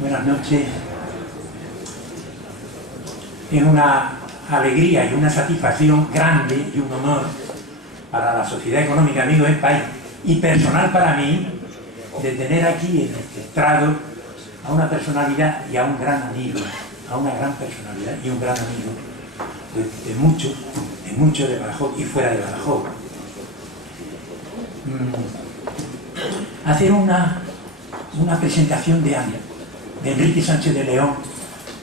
Buenas noches. Es una alegría y una satisfacción grande y un honor para la Sociedad Económica Amigos del País y personal para mí de tener aquí en este estrado a una personalidad y a un gran amigo, a una gran personalidad y un gran amigo de muchos de Badajoz y fuera de Badajoz. Hacer una presentación de Enrique Sánchez de León,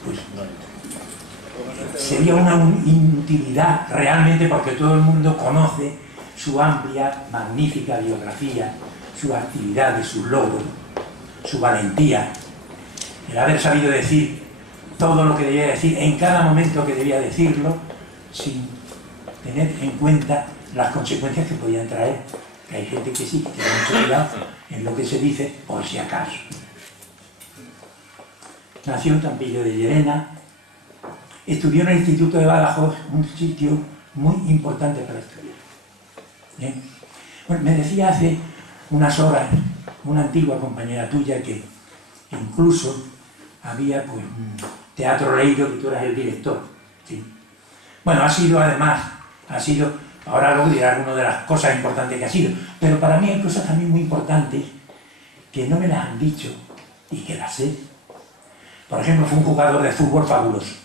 pues sería una inutilidad realmente, porque todo el mundo conoce su amplia, magnífica biografía, sus actividades, sus logros, su valentía, el haber sabido decir todo lo que debía decir en cada momento que debía decirlo, sin tener en cuenta las consecuencias que podían traer, que hay gente que sí, que tiene mucho cuidado en lo que se dice, por si acaso. Nació en Campillo de Llerena, estudió en el Instituto de Badajoz, un sitio muy importante para estudiar. ¿Bien? Bueno, me decía hace unas horas una antigua compañera tuya que incluso había pues, un teatro leído que tú eras el director. ¿Sí? Bueno, ahora luego diré alguna de las cosas importantes que ha sido, pero para mí hay cosas también muy importantes que no me las han dicho y que las sé. Por ejemplo, fue un jugador de fútbol fabuloso,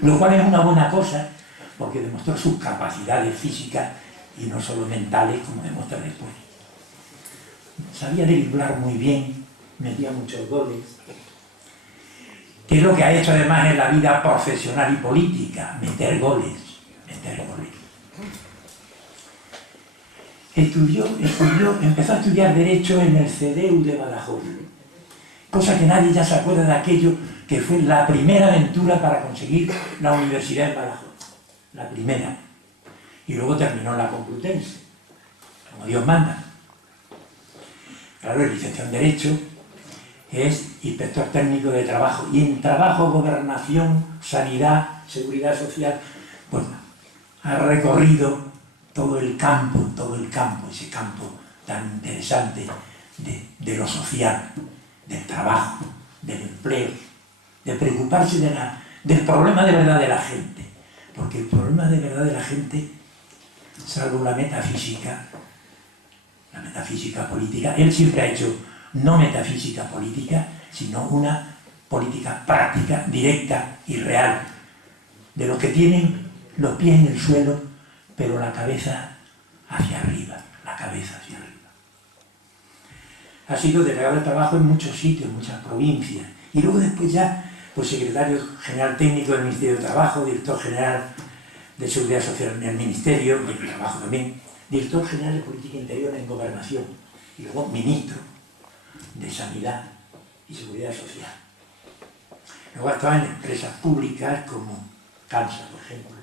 lo cual es una buena cosa porque demostró sus capacidades físicas y no solo mentales, como demuestra después. Sabía driblar muy bien, metía muchos goles, que es lo que ha hecho además en la vida profesional y política, meter goles. Empezó a estudiar Derecho en el CEDEU de Badajoz, cosa que nadie ya se acuerda de aquello que fue la primera aventura para conseguir la universidad en Badajoz, la primera, y luego terminó en la Complutense, como Dios manda. Claro, el licenciado en Derecho es inspector técnico de trabajo, y en trabajo, gobernación, sanidad, seguridad social, pues ha recorrido todo el campo, ese campo tan interesante de lo social, del trabajo, del empleo, de preocuparse del problema de verdad de la gente, porque el problema de verdad de la gente, salvo la metafísica política, él siempre ha hecho no metafísica política, sino una política práctica, directa y real, de los que tienen los pies en el suelo, pero la cabeza hacia arriba, Ha sido delegado de trabajo en muchos sitios, en muchas provincias, y luego después ya, pues secretario general técnico del Ministerio de Trabajo, director general de Seguridad Social en el Ministerio, del Trabajo también, director general de Política Interior en Gobernación, y luego ministro de Sanidad y Seguridad Social. Luego ha estado en empresas públicas como CANSA, por ejemplo.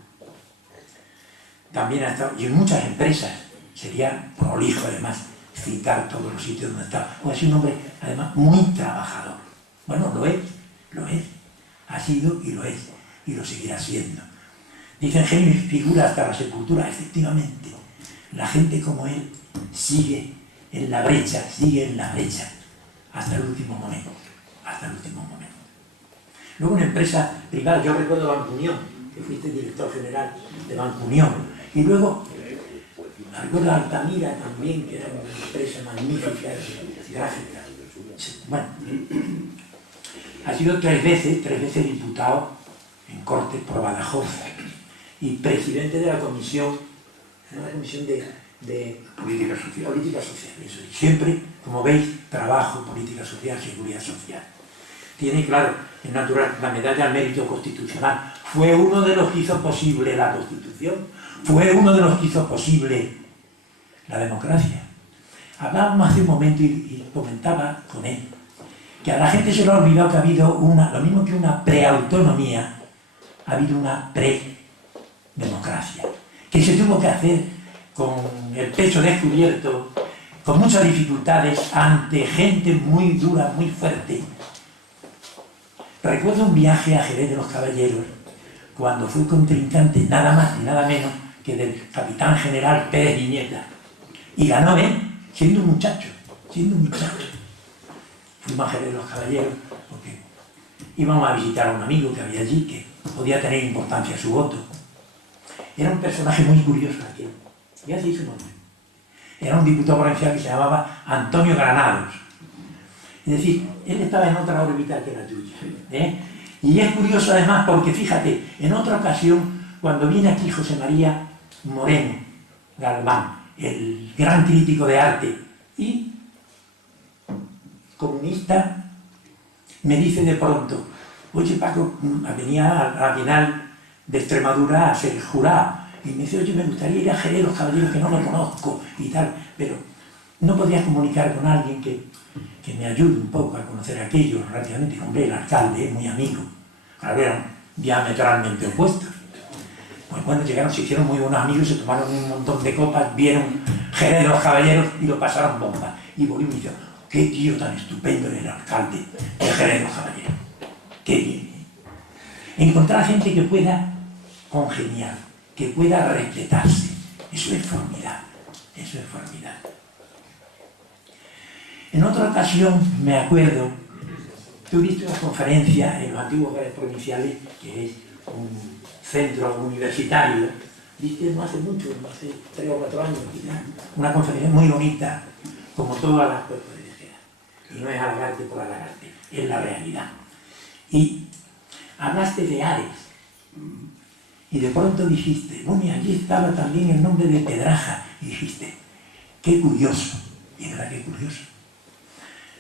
También ha estado, y en muchas empresas, sería prolijo además citar todos los sitios donde está. Ha sido un hombre además muy trabajador. Bueno, lo es, ha sido y lo es, y lo seguirá siendo. Dicen genio y figura hasta la sepultura. Efectivamente, la gente como él sigue en la brecha, hasta el último momento, Luego una empresa privada, yo recuerdo Banco Unión, que fuiste director general de Banco Unión, y luego recuerdo Altamira también, que era una empresa magnífica, gráfica. Bueno, ha sido tres veces diputado en Cortes por Badajoz y presidente de la comisión de política social. Eso. Y siempre, como veis, trabajo, política social, seguridad social. Tiene, claro, es natural, la medalla al mérito constitucional. Fue uno de los que hizo posible la Constitución, fue uno de los que hizo posible la democracia. Hablábamos hace un momento y comentaba con él que a la gente se le ha olvidado que ha habido lo mismo que una preautonomía, ha habido una pre-democracia, que se tuvo que hacer con el pecho descubierto, con muchas dificultades, ante gente muy dura, muy fuerte. Recuerdo un viaje a Jerez de los Caballeros, cuando fui contrincante nada más ni nada menos que del capitán general Pérez Viñeta. Y ganó él, siendo un muchacho. Fuimos a Jerez de los Caballeros porque íbamos a visitar a un amigo que había allí, que podía tener importancia su voto. Era un personaje muy curioso aquel, y así su nombre. Era un diputado provincial que se llamaba Antonio Granados. Es decir, él estaba en otra órbita que la tuya, ¿eh? Y es curioso además porque, fíjate, en otra ocasión, cuando viene aquí José María Moreno Galván, el gran crítico de arte y comunista, me dice de pronto: oye Paco, venía a la Bienal de Extremadura a ser jurado, y me dice: oye, me gustaría ir a Jerez de los Caballeros, que no lo conozco y tal, pero no podría comunicar con alguien que me ayude un poco a conocer aquello rápidamente. Hombre, el alcalde es muy amigo. Claro, eran diametralmente opuestos. Pues bueno, llegaron, se hicieron muy buenos amigos, se tomaron un montón de copas, vieron Jerez de los Caballeros y lo pasaron bomba. Y volvimos y dijo: qué tío tan estupendo el alcalde de Jerez de los Caballeros. Qué bien. Encontrar gente que pueda congeniar, que pueda respetarse, eso es formidable. Eso es formidable. En otra ocasión, me acuerdo, tuviste una conferencia en los antiguos bares provinciales, que es un centro universitario, viste, no hace mucho, no hace 3 o 4 años, quizás, una conferencia muy bonita, como todas las cosas de Jerez. Y no es halagarte por halagarte, es la realidad. Y hablaste de Ares, y de pronto dijiste: bueno, y allí estaba también el nombre de Pedraja, y dijiste: qué curioso, y es verdad que curioso.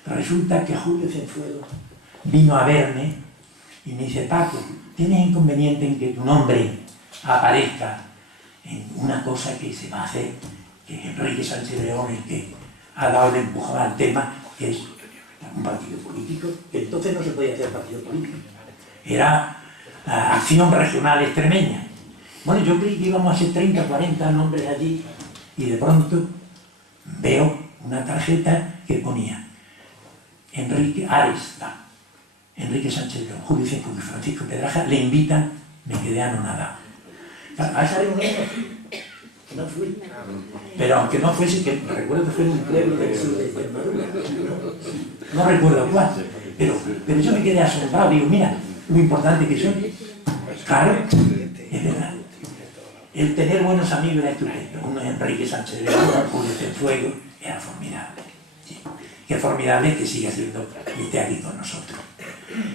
Resulta que Julio Cienfuegos vino a verme y me dice: Paco, ¿tienes inconveniente en que tu nombre aparezca en una cosa que se va a hacer, que es Enrique Sánchez León el que ha dado el empujón al tema, que es un partido político? Que entonces no se podía hacer partido político, era la Acción Regional Extremeña. Bueno, yo creí que íbamos a hacer 30, 40 nombres allí, y de pronto veo una tarjeta que ponía Enrique Ares, Enrique Sánchez León, Julio Cienfuegos y Francisco Pedraja le invitan. Me quedé anonadado. A esa reunión no fui, pero aunque no fuese, que recuerdo que fue en un pleno del sur de Extremadura, no recuerdo cuál, pero yo me quedé asombrado. Digo: mira lo importante que soy. Claro, es verdad. El tener buenos amigos era estupendo. Uno es Enrique Sánchez León, Julio Cienfuegos, era formidable. Sí. Qué formidable que siga siendo y esté aquí con nosotros.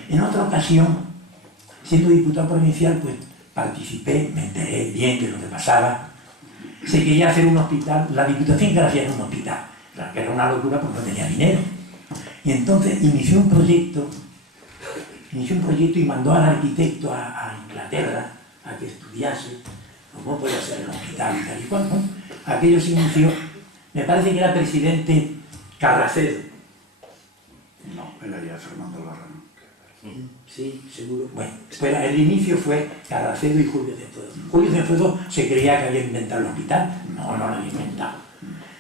En otra ocasión, siendo diputado provincial, pues participé, me enteré bien de lo que pasaba. Se quería hacer un hospital, la Diputación quería hacer un hospital, claro, que era una locura porque no tenía dinero. Y entonces inició un proyecto y mandó al arquitecto a Inglaterra a que estudiase cómo podía ser el hospital y tal y cual, ¿no? Aquello se inició, me parece que era presidente Carracedo. No, era ya Fernando Larrano. Sí, seguro. Bueno, pero el inicio fue Carracedo y Julio Cienfuegos. Julio Cienfuegos se creía que había inventado el hospital. No, no lo había inventado.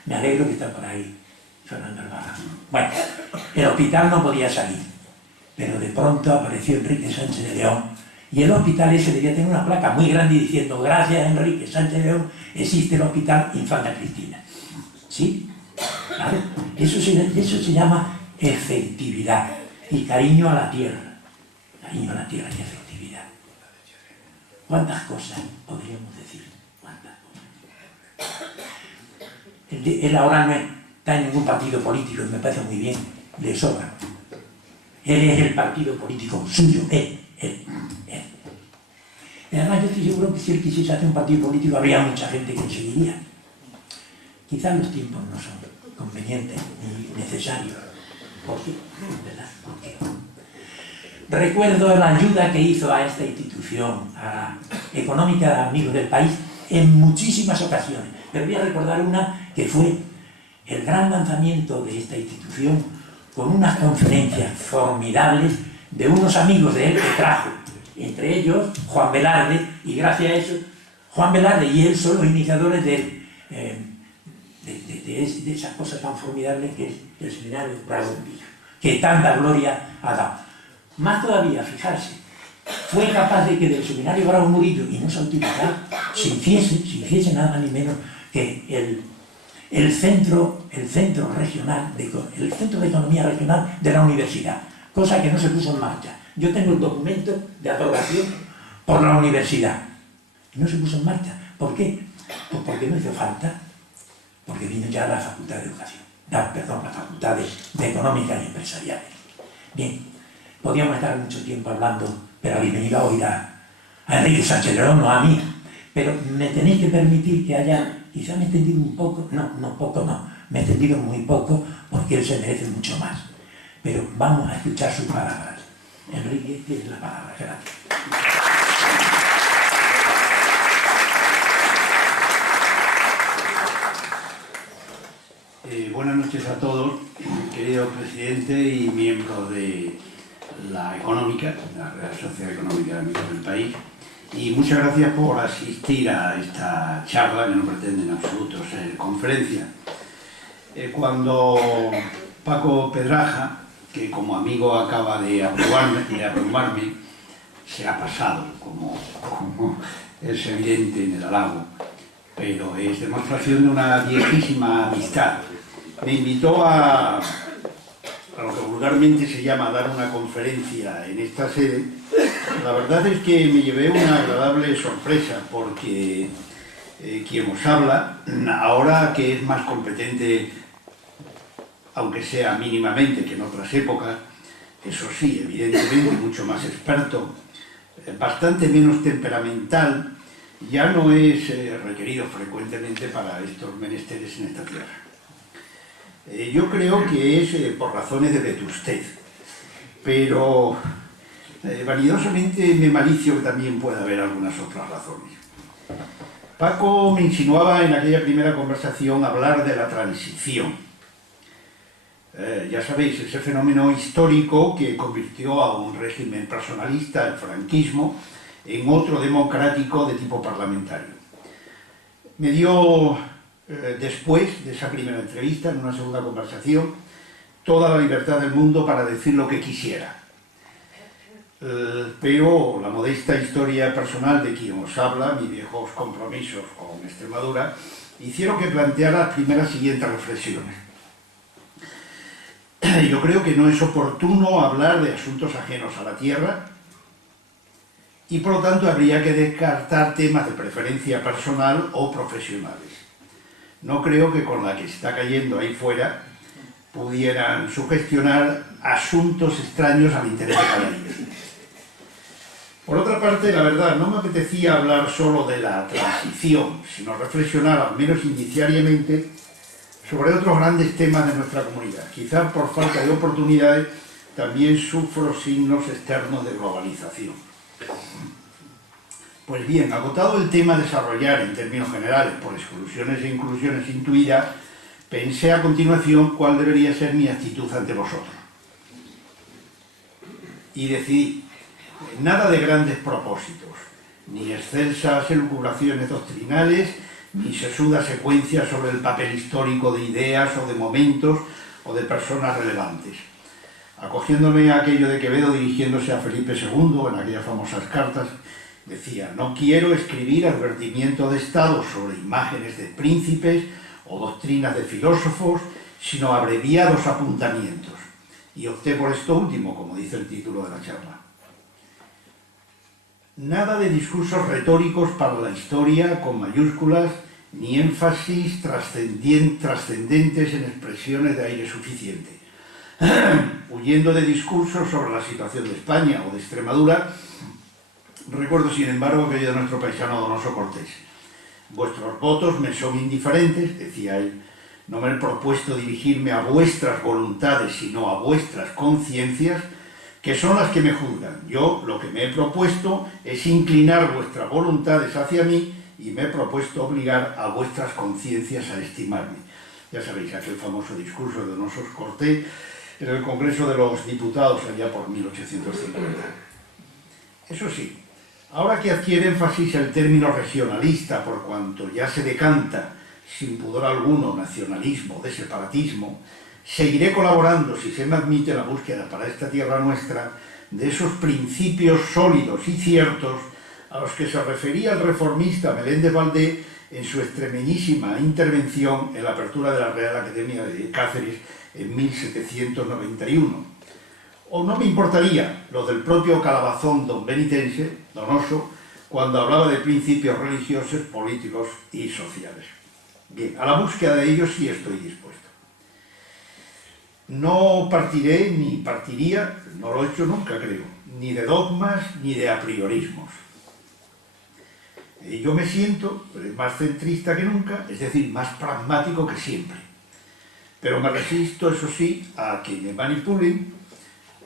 Me alegro que está por ahí Fernando Larrano. Bueno, el hospital no podía salir, pero de pronto apareció Enrique Sánchez de León, y el hospital ese debía tener una placa muy grande diciendo: gracias a Enrique Sánchez de León existe el Hospital Infanta Cristina. ¿Sí? Claro. Eso se llama efectividad y cariño a la tierra. Cariño a la tierra y efectividad. ¿Cuántas cosas podríamos decir? ¿Cuántas cosas? Él ahora no está en ningún partido político, y me parece muy bien, le sobra. Él es el partido político suyo, él. Y además yo estoy seguro que si él quisiese hacer un partido político habría mucha gente que lo seguiría. Quizás los tiempos no son convenientes ni necesarios. ¿Por qué? ¿Verdad? ¿Por qué? Recuerdo la ayuda que hizo a esta institución, a la económica de Amigos del País, en muchísimas ocasiones. Pero voy a recordar una que fue el gran lanzamiento de esta institución, con unas conferencias formidables de unos amigos de él que trajo entre ellos Juan Velarde, y gracias a eso, Juan Velarde y él son los iniciadores de esas cosas tan formidables que es el seminario Bravo Murillo, que tanta gloria ha dado. Más todavía, fijarse, fue capaz de que del seminario Bravo Murillo, y no se ha utilizado, se hiciese nada más ni menos que el centro regional, el centro de economía regional de la universidad, cosa que no se puso en marcha. Yo tengo el documento de aprobación por la universidad. No se puso en marcha. ¿Por qué? Pues porque no hizo falta, porque vino ya la Facultad de Educación, la Facultad de Económicas y Empresariales. Bien, podríamos estar mucho tiempo hablando, pero habéis venido a oír a Enrique Sánchez Lerón, no a mí, pero me tenéis que permitir que haya, quizá me he extendido un poco, me he extendido muy poco, porque él se merece mucho más. Pero vamos a escuchar sus palabras. Enrique, tienes la palabra, gracias. Buenas noches a todos, querido presidente y miembros de la Económica, la Real Sociedad Económica de Amigos del País, y muchas gracias por asistir a esta charla que no pretende en absoluto ser conferencia. Cuando Paco Pedraja, que como amigo acaba de abrumarme, se ha pasado, como es evidente en el halago, pero es demostración de una viejísima amistad. Me invitó a lo que vulgarmente se llama dar una conferencia en esta sede. La verdad es que me llevé una agradable sorpresa, porque quien os habla, ahora que es más competente, aunque sea mínimamente que en otras épocas, eso sí, evidentemente mucho más experto, bastante menos temperamental, ya no es requerido frecuentemente para estos menesteres en esta tierra. Yo creo que es por razones de vetustez, pero vanidosamente me malicio que también puede haber algunas otras razones. Paco me insinuaba en aquella primera conversación hablar de la transición. Ya sabéis, ese fenómeno histórico que convirtió a un régimen personalista, el franquismo, en otro democrático de tipo parlamentario. Me dio, después de esa primera entrevista, en una segunda conversación, toda la libertad del mundo para decir lo que quisiera. Pero la modesta historia personal de quien os habla, mis viejos compromisos con Extremadura, hicieron que planteara las primeras siguientes reflexiones. Yo creo que no es oportuno hablar de asuntos ajenos a la tierra, y por lo tanto habría que descartar temas de preferencia personal o profesionales. No creo que con la que está cayendo ahí fuera pudieran sugestionar asuntos extraños al interés de cada día. Por otra parte, la verdad, no me apetecía hablar solo de la transición, sino reflexionar, al menos indiciariamente, sobre otros grandes temas de nuestra comunidad. Quizás por falta de oportunidades también sufro signos externos de globalización. Pues bien, agotado el tema a desarrollar en términos generales por exclusiones e inclusiones intuidas, pensé a continuación cuál debería ser mi actitud ante vosotros. Y decidí, nada de grandes propósitos, ni excelsas elucubraciones doctrinales, ni sesudas secuencias sobre el papel histórico de ideas o de momentos o de personas relevantes. Acogiéndome a aquello de Quevedo dirigiéndose a Felipe II en aquellas famosas cartas, decía: no quiero escribir advertimiento de Estado sobre imágenes de príncipes o doctrinas de filósofos, sino abreviados apuntamientos. Y opté por esto último, como dice el título de la charla. Nada de discursos retóricos para la historia con mayúsculas, ni énfasis trascendentes en expresiones de aire suficiente. Huyendo de discursos sobre la situación de España o de Extremadura, recuerdo sin embargo aquello de nuestro paisano Donoso Cortés. Vuestros votos me son indiferentes, decía él, no me he propuesto dirigirme a vuestras voluntades, sino a vuestras conciencias, que son las que me juzgan. Yo lo que me he propuesto es inclinar vuestras voluntades hacia mí y me he propuesto obligar a vuestras conciencias a estimarme. Ya sabéis, aquel famoso discurso de Donoso Cortés en el Congreso de los Diputados allá por 1850. Eso sí, ahora que adquiere énfasis el término regionalista por cuanto ya se decanta sin pudor alguno nacionalismo de separatismo, seguiré colaborando, si se me admite, la búsqueda para esta tierra nuestra de esos principios sólidos y ciertos a los que se refería el reformista Meléndez Valdés en su extremeñísima intervención en la apertura de la Real Academia de Cáceres en 1791. O no me importaría lo del propio calabazón don Benitense, Donoso, cuando hablaba de principios religiosos, políticos y sociales. Bien, a la búsqueda de ellos sí estoy dispuesto. No partiré ni partiría, no lo he hecho nunca creo, ni de dogmas ni de apriorismos. Yo me siento más centrista que nunca, es decir, más pragmático que siempre. Pero me resisto, eso sí, a que me manipulen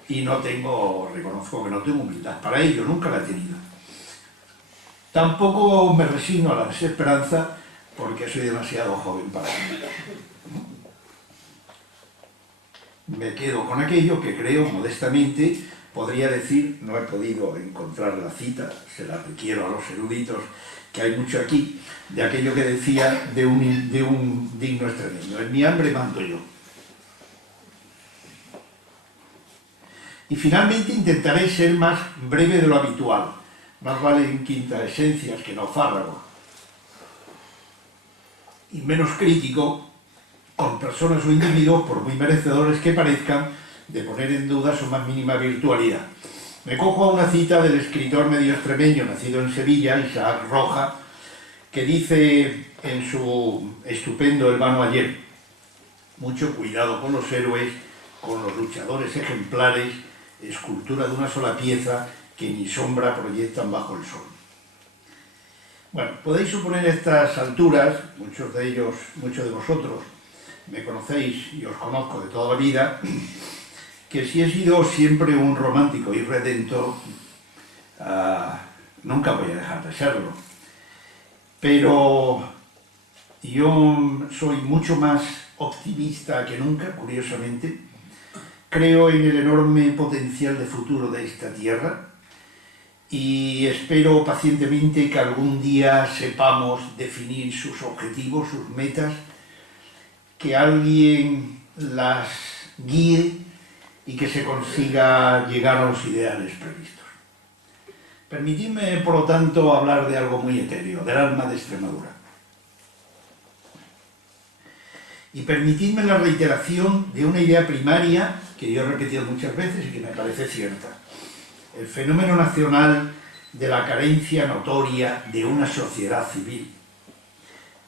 y reconozco que no tengo humildad para ello, nunca la he tenido. Tampoco me resigno a la desesperanza porque soy demasiado joven para ello. Me quedo con aquello que creo modestamente, podría decir, no he podido encontrar la cita, se la requiero a los eruditos, que hay mucho aquí, de aquello que decía de un digno extremeño: en mi hambre mando yo. Y finalmente intentaré ser más breve de lo habitual, más vale en quinta esencias que naufrágo, y menos crítico con personas o individuos, por muy merecedores que parezcan, de poner en duda su más mínima virtualidad. Me cojo a una cita del escritor medio extremeño, nacido en Sevilla, Isaac Roja, que dice en su estupendo El vano ayer: mucho cuidado con los héroes, con los luchadores ejemplares, escultura de una sola pieza que ni sombra proyectan bajo el sol. Bueno, podéis suponer a estas alturas, muchos de vosotros me conocéis y os conozco de toda la vida, que si he sido siempre un romántico y redentor, nunca voy a dejar de serlo. Pero yo soy mucho más optimista que nunca, curiosamente. Creo en el enorme potencial de futuro de esta tierra y espero pacientemente que algún día sepamos definir sus objetivos, sus metas, que alguien las guíe y que se consiga llegar a los ideales previstos. Permitidme, por lo tanto, hablar de algo muy etéreo, del alma de Extremadura. Y permitidme la reiteración de una idea primaria que yo he repetido muchas veces y que me parece cierta: el fenómeno nacional de la carencia notoria de una sociedad civil,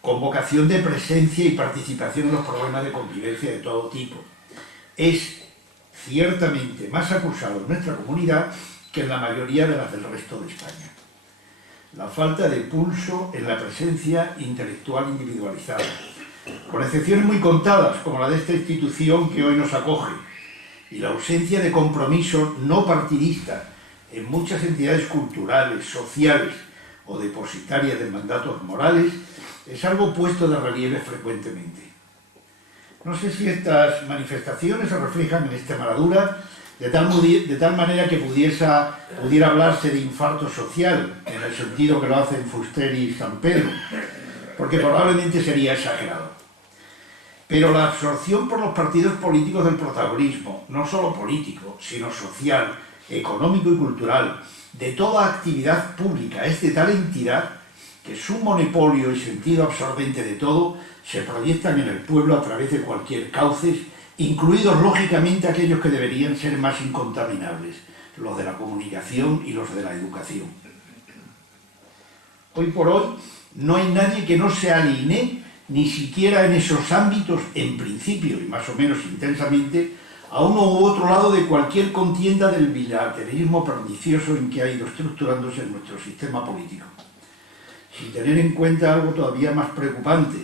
con vocación de presencia y participación en los problemas de convivencia de todo tipo, es ciertamente más acusado en nuestra comunidad que en la mayoría de las del resto de España. La falta de pulso en la presencia intelectual individualizada, con excepciones muy contadas, como la de esta institución que hoy nos acoge, y la ausencia de compromiso no partidista en muchas entidades culturales, sociales o depositarias de mandatos morales, es algo puesto de relieve frecuentemente. No sé si estas manifestaciones se reflejan en Extremadura de tal manera que pudiera hablarse de infarto social, en el sentido que lo hacen Fuster y San Pedro, porque probablemente sería exagerado. Pero la absorción por los partidos políticos del protagonismo, no solo político, sino social, económico y cultural, de toda actividad pública, es de tal entidad que su monopolio y sentido absorbente de todo se proyectan en el pueblo a través de cualquier cauces, incluidos lógicamente aquellos que deberían ser más incontaminables, los de la comunicación y los de la educación. Hoy por hoy no hay nadie que no se alinee ni siquiera en esos ámbitos, en principio y más o menos intensamente, a uno u otro lado de cualquier contienda del bilateralismo pernicioso en que ha ido estructurándose nuestro sistema político. Sin tener en cuenta algo todavía más preocupante: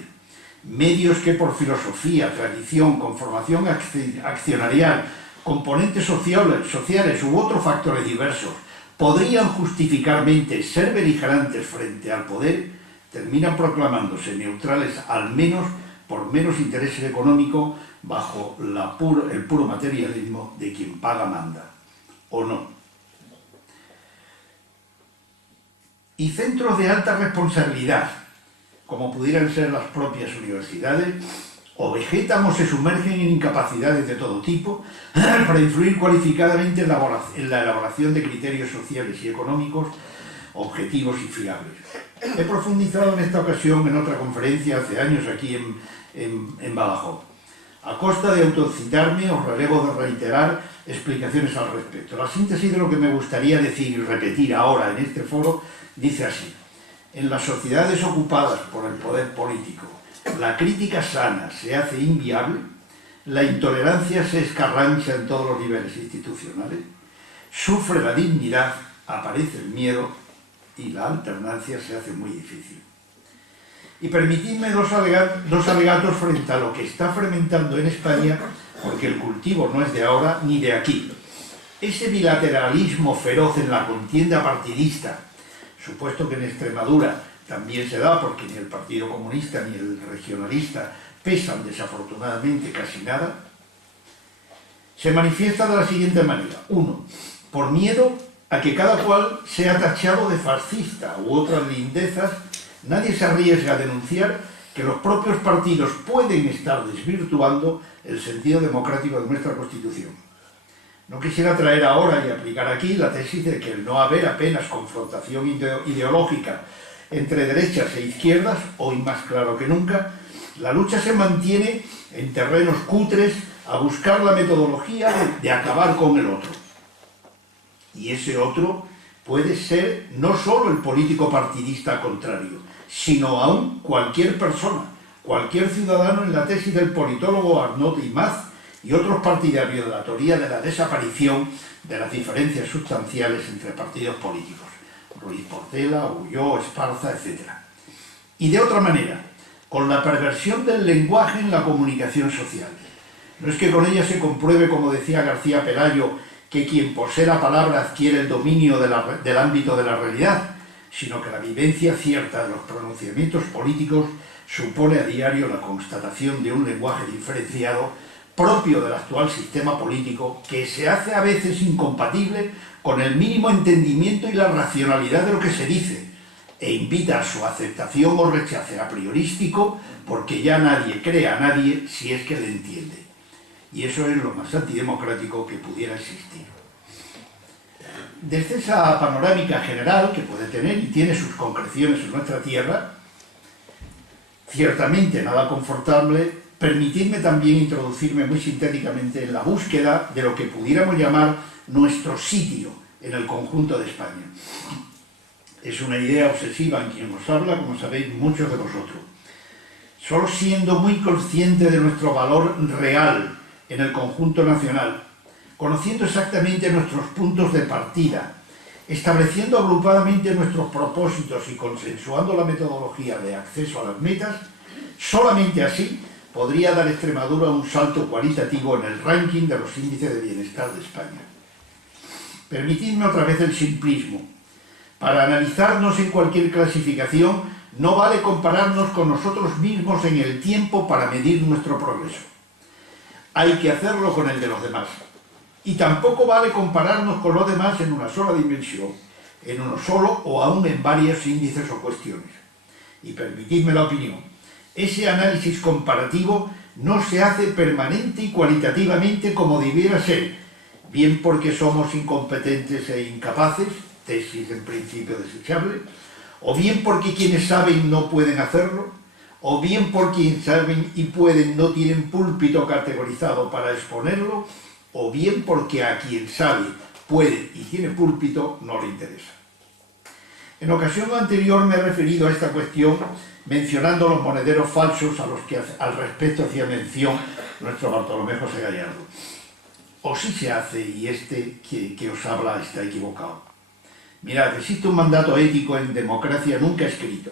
medios que por filosofía, tradición, conformación accionarial, componentes sociales u otros factores diversos podrían justificadamente ser beligerantes frente al poder, terminan proclamándose neutrales al menos por menos interés económico bajo el puro materialismo de quien paga manda, ¿o no? y centros de alta responsabilidad, como pudieran ser las propias universidades, o vegetan o se sumergen en incapacidades de todo tipo para influir cualificadamente en la elaboración de criterios sociales y económicos objetivos y fiables. He profundizado en esta ocasión en otra conferencia hace años aquí en Badajoz. A costa de autocitarme, os relevo de reiterar explicaciones al respecto. La síntesis de lo que me gustaría decir y repetir ahora en este foro dice así: en las sociedades ocupadas por el poder político, la crítica sana se hace inviable, la intolerancia se escarrancha en todos los niveles institucionales, sufre la dignidad, aparece el miedo y la alternancia se hace muy difícil. Y permitidme dos alegatos frente a lo que está fermentando en España, porque el cultivo no es de ahora ni de aquí. Ese bilateralismo feroz en la contienda partidista, supuesto que en Extremadura también se da, porque ni el Partido Comunista ni el regionalista pesan desafortunadamente casi nada, se manifiesta de la siguiente manera. 1. Por miedo a que cada cual sea tachado de fascista u otras lindezas, nadie se arriesga a denunciar que los propios partidos pueden estar desvirtuando el sentido democrático de nuestra Constitución. No quisiera traer ahora y aplicar aquí la tesis de que el no haber apenas confrontación ideológica entre derechas e izquierdas, hoy más claro que nunca, la lucha se mantiene en terrenos cutres a buscar la metodología de acabar con el otro. Y ese otro puede ser no solo el político partidista contrario, sino aún cualquier persona, cualquier ciudadano en la tesis del politólogo Arnaud Imaz y otros partidarios de la teoría de la desaparición de las diferencias sustanciales entre partidos políticos, Ruiz Portela, Ulloa, Esparza, etc. Y de otra manera, con la perversión del lenguaje en la comunicación social. No es que con ella se compruebe, como decía García Pelayo, que quien posee la palabra adquiere el dominio del ámbito de la realidad, sino que la vivencia cierta de los pronunciamientos políticos supone a diario la constatación de un lenguaje diferenciado propio del actual sistema político que se hace a veces incompatible con el mínimo entendimiento y la racionalidad de lo que se dice e invita a su aceptación o rechazo a priorístico porque ya nadie cree a nadie si es que le entiende. Y eso es lo más antidemocrático que pudiera existir. Desde esa panorámica general que puede tener y tiene sus concreciones en nuestra tierra, ciertamente nada confortable, permitidme también introducirme muy sintéticamente en la búsqueda de lo que pudiéramos llamar nuestro sitio en el conjunto de España. Es una idea obsesiva en quien os habla, como sabéis muchos de vosotros. Solo siendo muy consciente de nuestro valor real en el conjunto nacional, conociendo exactamente nuestros puntos de partida, estableciendo agrupadamente nuestros propósitos y consensuando la metodología de acceso a las metas, solamente así podría dar Extremadura un salto cualitativo en el ranking de los índices de bienestar de España. Permitidme otra vez el simplismo. Para analizarnos en cualquier clasificación, no vale compararnos con nosotros mismos en el tiempo para medir nuestro progreso. Hay que hacerlo con el de los demás. Y tampoco vale compararnos con los demás en una sola dimensión, en uno solo o aún en varios índices o cuestiones. Y permitidme la opinión, ese análisis comparativo no se hace permanente y cualitativamente como debiera ser, bien porque somos incompetentes e incapaces, tesis en principio desechable, o bien porque quienes saben no pueden hacerlo, o bien porque quienes saben y pueden no tienen púlpito categorizado para exponerlo, o bien porque a quien sabe, puede y tiene púlpito no le interesa. En ocasión anterior me he referido a esta cuestión mencionando los monederos falsos a los que al respecto hacía mención nuestro Bartolomé José Gallardo. O sí se hace y este que os habla está equivocado. Mirad, existe un mandato ético en democracia nunca escrito,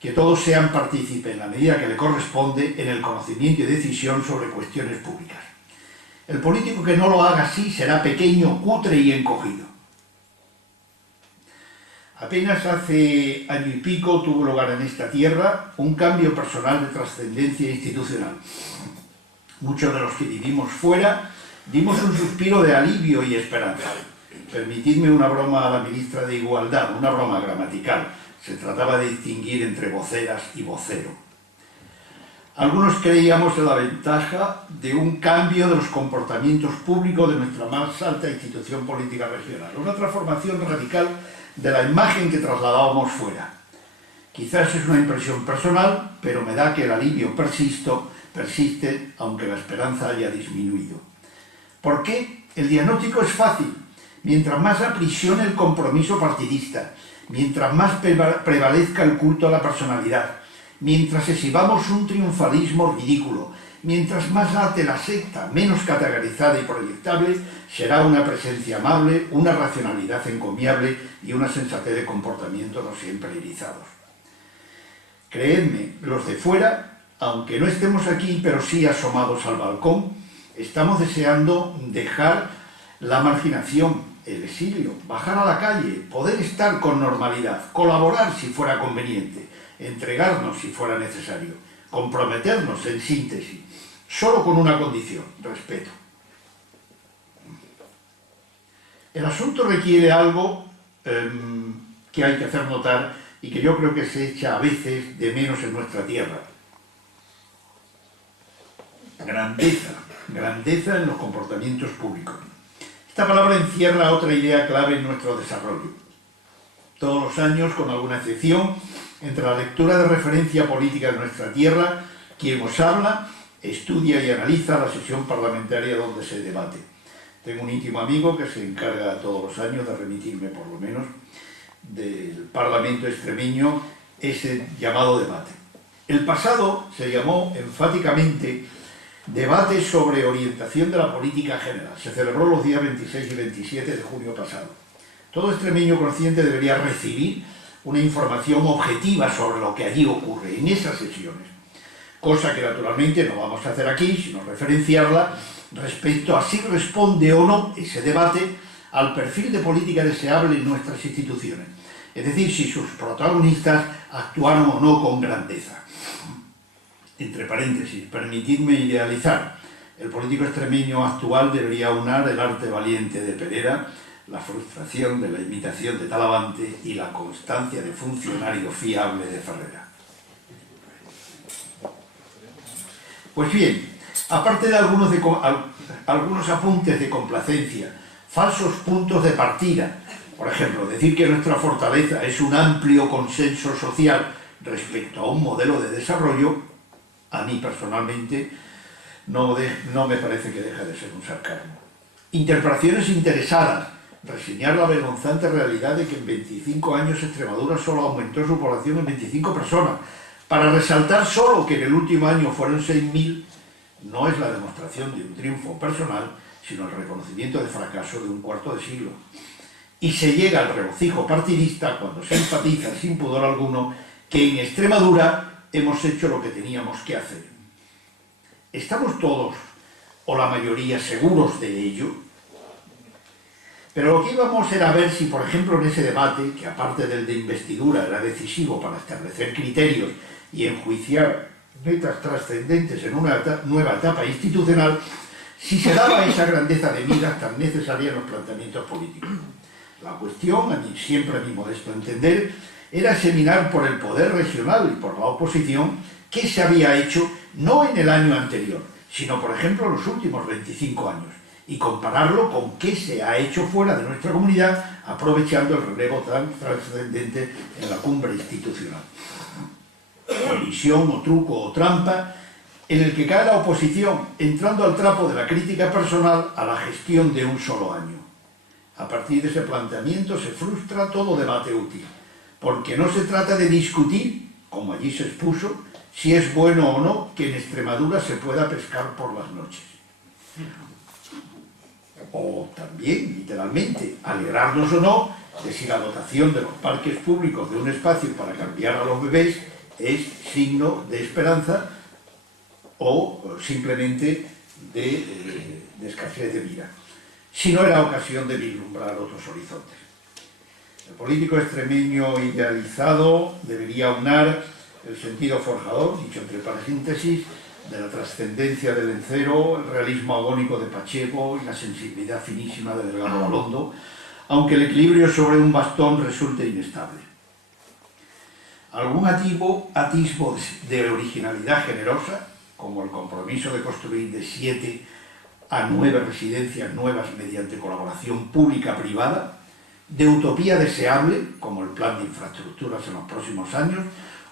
que todos sean partícipes en la medida que le corresponde en el conocimiento y decisión sobre cuestiones públicas. El político que no lo haga así será pequeño, cutre y encogido. Apenas hace año y pico tuvo lugar en esta tierra un cambio personal de trascendencia institucional. Muchos de los que vivimos fuera dimos un suspiro de alivio y esperanza. Permitidme una broma a la ministra de Igualdad, una broma gramatical. Se trataba de distinguir entre voceras y vocero. Algunos creíamos en la ventaja de un cambio de los comportamientos públicos de nuestra más alta institución política regional, una transformación radical de la imagen que trasladábamos fuera. Quizás es una impresión personal, pero me da que el alivio persiste, aunque la esperanza haya disminuido. ¿Por qué? El diagnóstico es fácil. Mientras más aprisione el compromiso partidista, mientras más prevalezca el culto a la personalidad, mientras exhibamos un triunfalismo ridículo, mientras más late la secta, menos categorizada y proyectable, será una presencia amable, una racionalidad encomiable y una sensatez de comportamiento no siempre irizados. Creedme, los de fuera, aunque no estemos aquí, pero sí asomados al balcón, estamos deseando dejar la marginación, el exilio, bajar a la calle, poder estar con normalidad, colaborar si fuera conveniente, entregarnos si fuera necesario, comprometernos en síntesis, solo con una condición: respeto. El asunto requiere algo que hay que hacer notar y que yo creo que se echa a veces de menos en nuestra tierra. Grandeza en los comportamientos públicos. Esta palabra encierra otra idea clave en nuestro desarrollo. Todos los años, con alguna excepción, entre la lectura de referencia política de nuestra tierra, quien os habla estudia y analiza la sesión parlamentaria donde se debate. Tengo un íntimo amigo que se encarga todos los años de remitirme, por lo menos, del Parlamento extremeño ese llamado debate. El pasado se llamó enfáticamente Debate sobre orientación de la política general. Se celebró los días 26 y 27 de junio pasado. Todo extremeño consciente debería recibir una información objetiva sobre lo que allí ocurre en esas sesiones, cosa que naturalmente no vamos a hacer aquí, sino referenciarla respecto a si responde o no ese debate al perfil de política deseable en nuestras instituciones, es decir, si sus protagonistas actuaron o no con grandeza. Entre paréntesis, permitidme idealizar. El político extremeño actual debería aunar el arte valiente de Perera, la frustración de la imitación de Talavante y la constancia de funcionario fiable de Ferrera. Pues bien, aparte de algunos apuntes de complacencia, falsos puntos de partida, por ejemplo, decir que nuestra fortaleza es un amplio consenso social respecto a un modelo de desarrollo, a mí personalmente no me parece que deje de ser un sarcasmo. Interpretaciones interesadas, reseñar la vergonzante realidad de que en 25 años Extremadura solo aumentó su población en 25 personas, para resaltar solo que en el último año fueron 6.000, no es la demostración de un triunfo personal, sino el reconocimiento de fracaso de un cuarto de siglo. Y se llega al regocijo partidista cuando se enfatiza sin pudor alguno que en Extremadura hemos hecho lo que teníamos que hacer. ¿Estamos todos, o la mayoría, seguros de ello? Pero lo que íbamos era ver si, por ejemplo, en ese debate, que aparte del de investidura era decisivo para establecer criterios y enjuiciar metas trascendentes en una nueva etapa institucional, si se daba esa grandeza de miras tan necesaria en los planteamientos políticos. La cuestión, siempre a mi modesto entender, era examinar por el poder regional y por la oposición qué se había hecho no en el año anterior, sino, por ejemplo, en los últimos 25 años, y compararlo con qué se ha hecho fuera de nuestra comunidad, aprovechando el relevo tan trascendente en la cumbre institucional. Colisión o truco o trampa en el que cae la oposición, entrando al trapo de la crítica personal a la gestión de un solo año. A partir de ese planteamiento se frustra todo debate útil, porque no se trata de discutir, como allí se expuso, si es bueno o no que en Extremadura se pueda pescar por las noches. O también, literalmente, alegrarnos o no de si la dotación de los parques públicos de un espacio para cambiar a los bebés es signo de esperanza o simplemente de escasez de vida, si no era ocasión de vislumbrar otros horizontes. El político extremeño idealizado debería aunar el sentido forjador, dicho entre paréntesis, de la trascendencia del Lencero, el realismo agónico de Pacheco y la sensibilidad finísima de Delgado Galondo, aunque el equilibrio sobre un bastón resulte inestable. Algún atisbo de originalidad generosa, como el compromiso de construir de 7 a 9 residencias nuevas mediante colaboración pública-privada, de utopía deseable, como el plan de infraestructuras en los próximos años,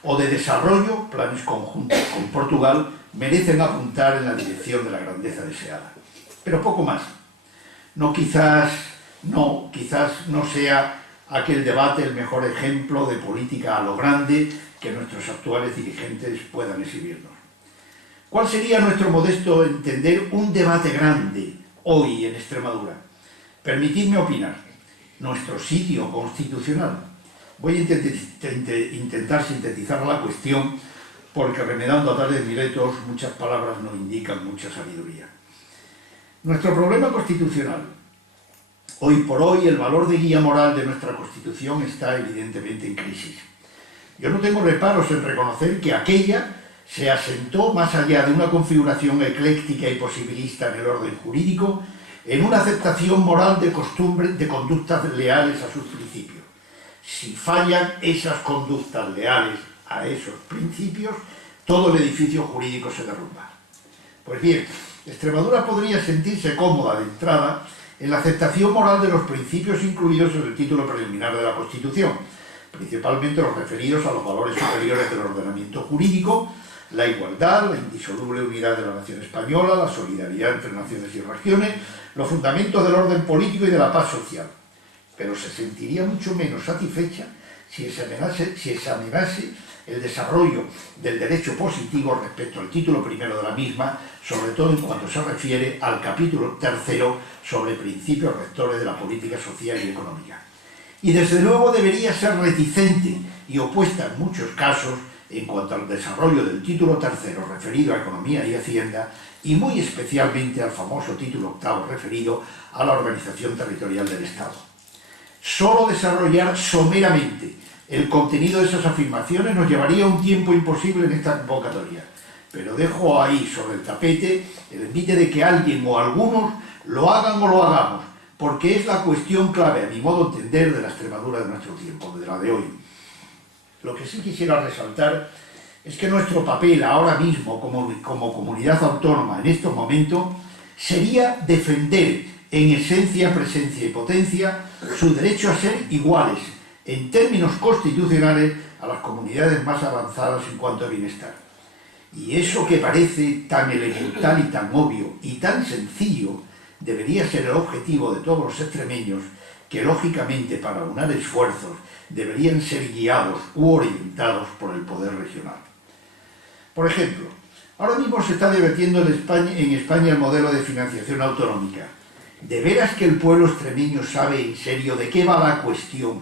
o de desarrollo, planes conjuntos con Portugal, merecen apuntar en la dirección de la grandeza deseada. Pero poco más. Quizás no sea aquel debate el mejor ejemplo de política a lo grande que nuestros actuales dirigentes puedan exhibirnos. ¿Cuál sería nuestro modesto entender un debate grande hoy en Extremadura? Permitidme opinar. Nuestro sitio constitucional. Voy a intentar sintetizar la cuestión porque remedando a tales diletos muchas palabras no indican mucha sabiduría. Nuestro problema constitucional. Hoy por hoy el valor de guía moral de nuestra Constitución está evidentemente en crisis. Yo no tengo reparos en reconocer que aquella se asentó más allá de una configuración ecléctica y posibilista en el orden jurídico en una aceptación moral de costumbres, de conductas leales a sus principios. Si fallan esas conductas leales a esos principios, todo el edificio jurídico se derrumba. Pues bien, Extremadura podría sentirse cómoda de entrada en la aceptación moral de los principios incluidos en el título preliminar de la Constitución, principalmente los referidos a los valores superiores del ordenamiento jurídico, la igualdad, la indisoluble unidad de la nación española, la solidaridad entre naciones y regiones, los fundamentos del orden político y de la paz social. Pero se sentiría mucho menos satisfecha si examinase el desarrollo del derecho positivo respecto al título primero de la misma, sobre todo en cuanto se refiere al capítulo tercero sobre principios rectores de la política social y económica. Y desde luego debería ser reticente y opuesta en muchos casos en cuanto al desarrollo del título tercero referido a Economía y Hacienda y muy especialmente al famoso título octavo referido a la organización territorial del Estado. Solo desarrollar someramente el contenido de esas afirmaciones nos llevaría un tiempo imposible en esta convocatoria, pero dejo ahí sobre el tapete el envite de que alguien o algunos lo hagan o lo hagamos, porque es la cuestión clave, a mi modo de entender, de la Extremadura de nuestro tiempo, de la de hoy. Lo que sí quisiera resaltar es que nuestro papel ahora mismo como comunidad autónoma en estos momentos sería defender en esencia, presencia y potencia su derecho a ser iguales en términos constitucionales a las comunidades más avanzadas en cuanto a bienestar. Y eso que parece tan elemental y tan obvio y tan sencillo debería ser el objetivo de todos los extremeños que lógicamente para unar esfuerzos deberían ser guiados u orientados por el poder regional. Por ejemplo, ahora mismo se está debatiendo en España el modelo de financiación autonómica. ¿De veras que el pueblo extremeño sabe en serio de qué va la cuestión?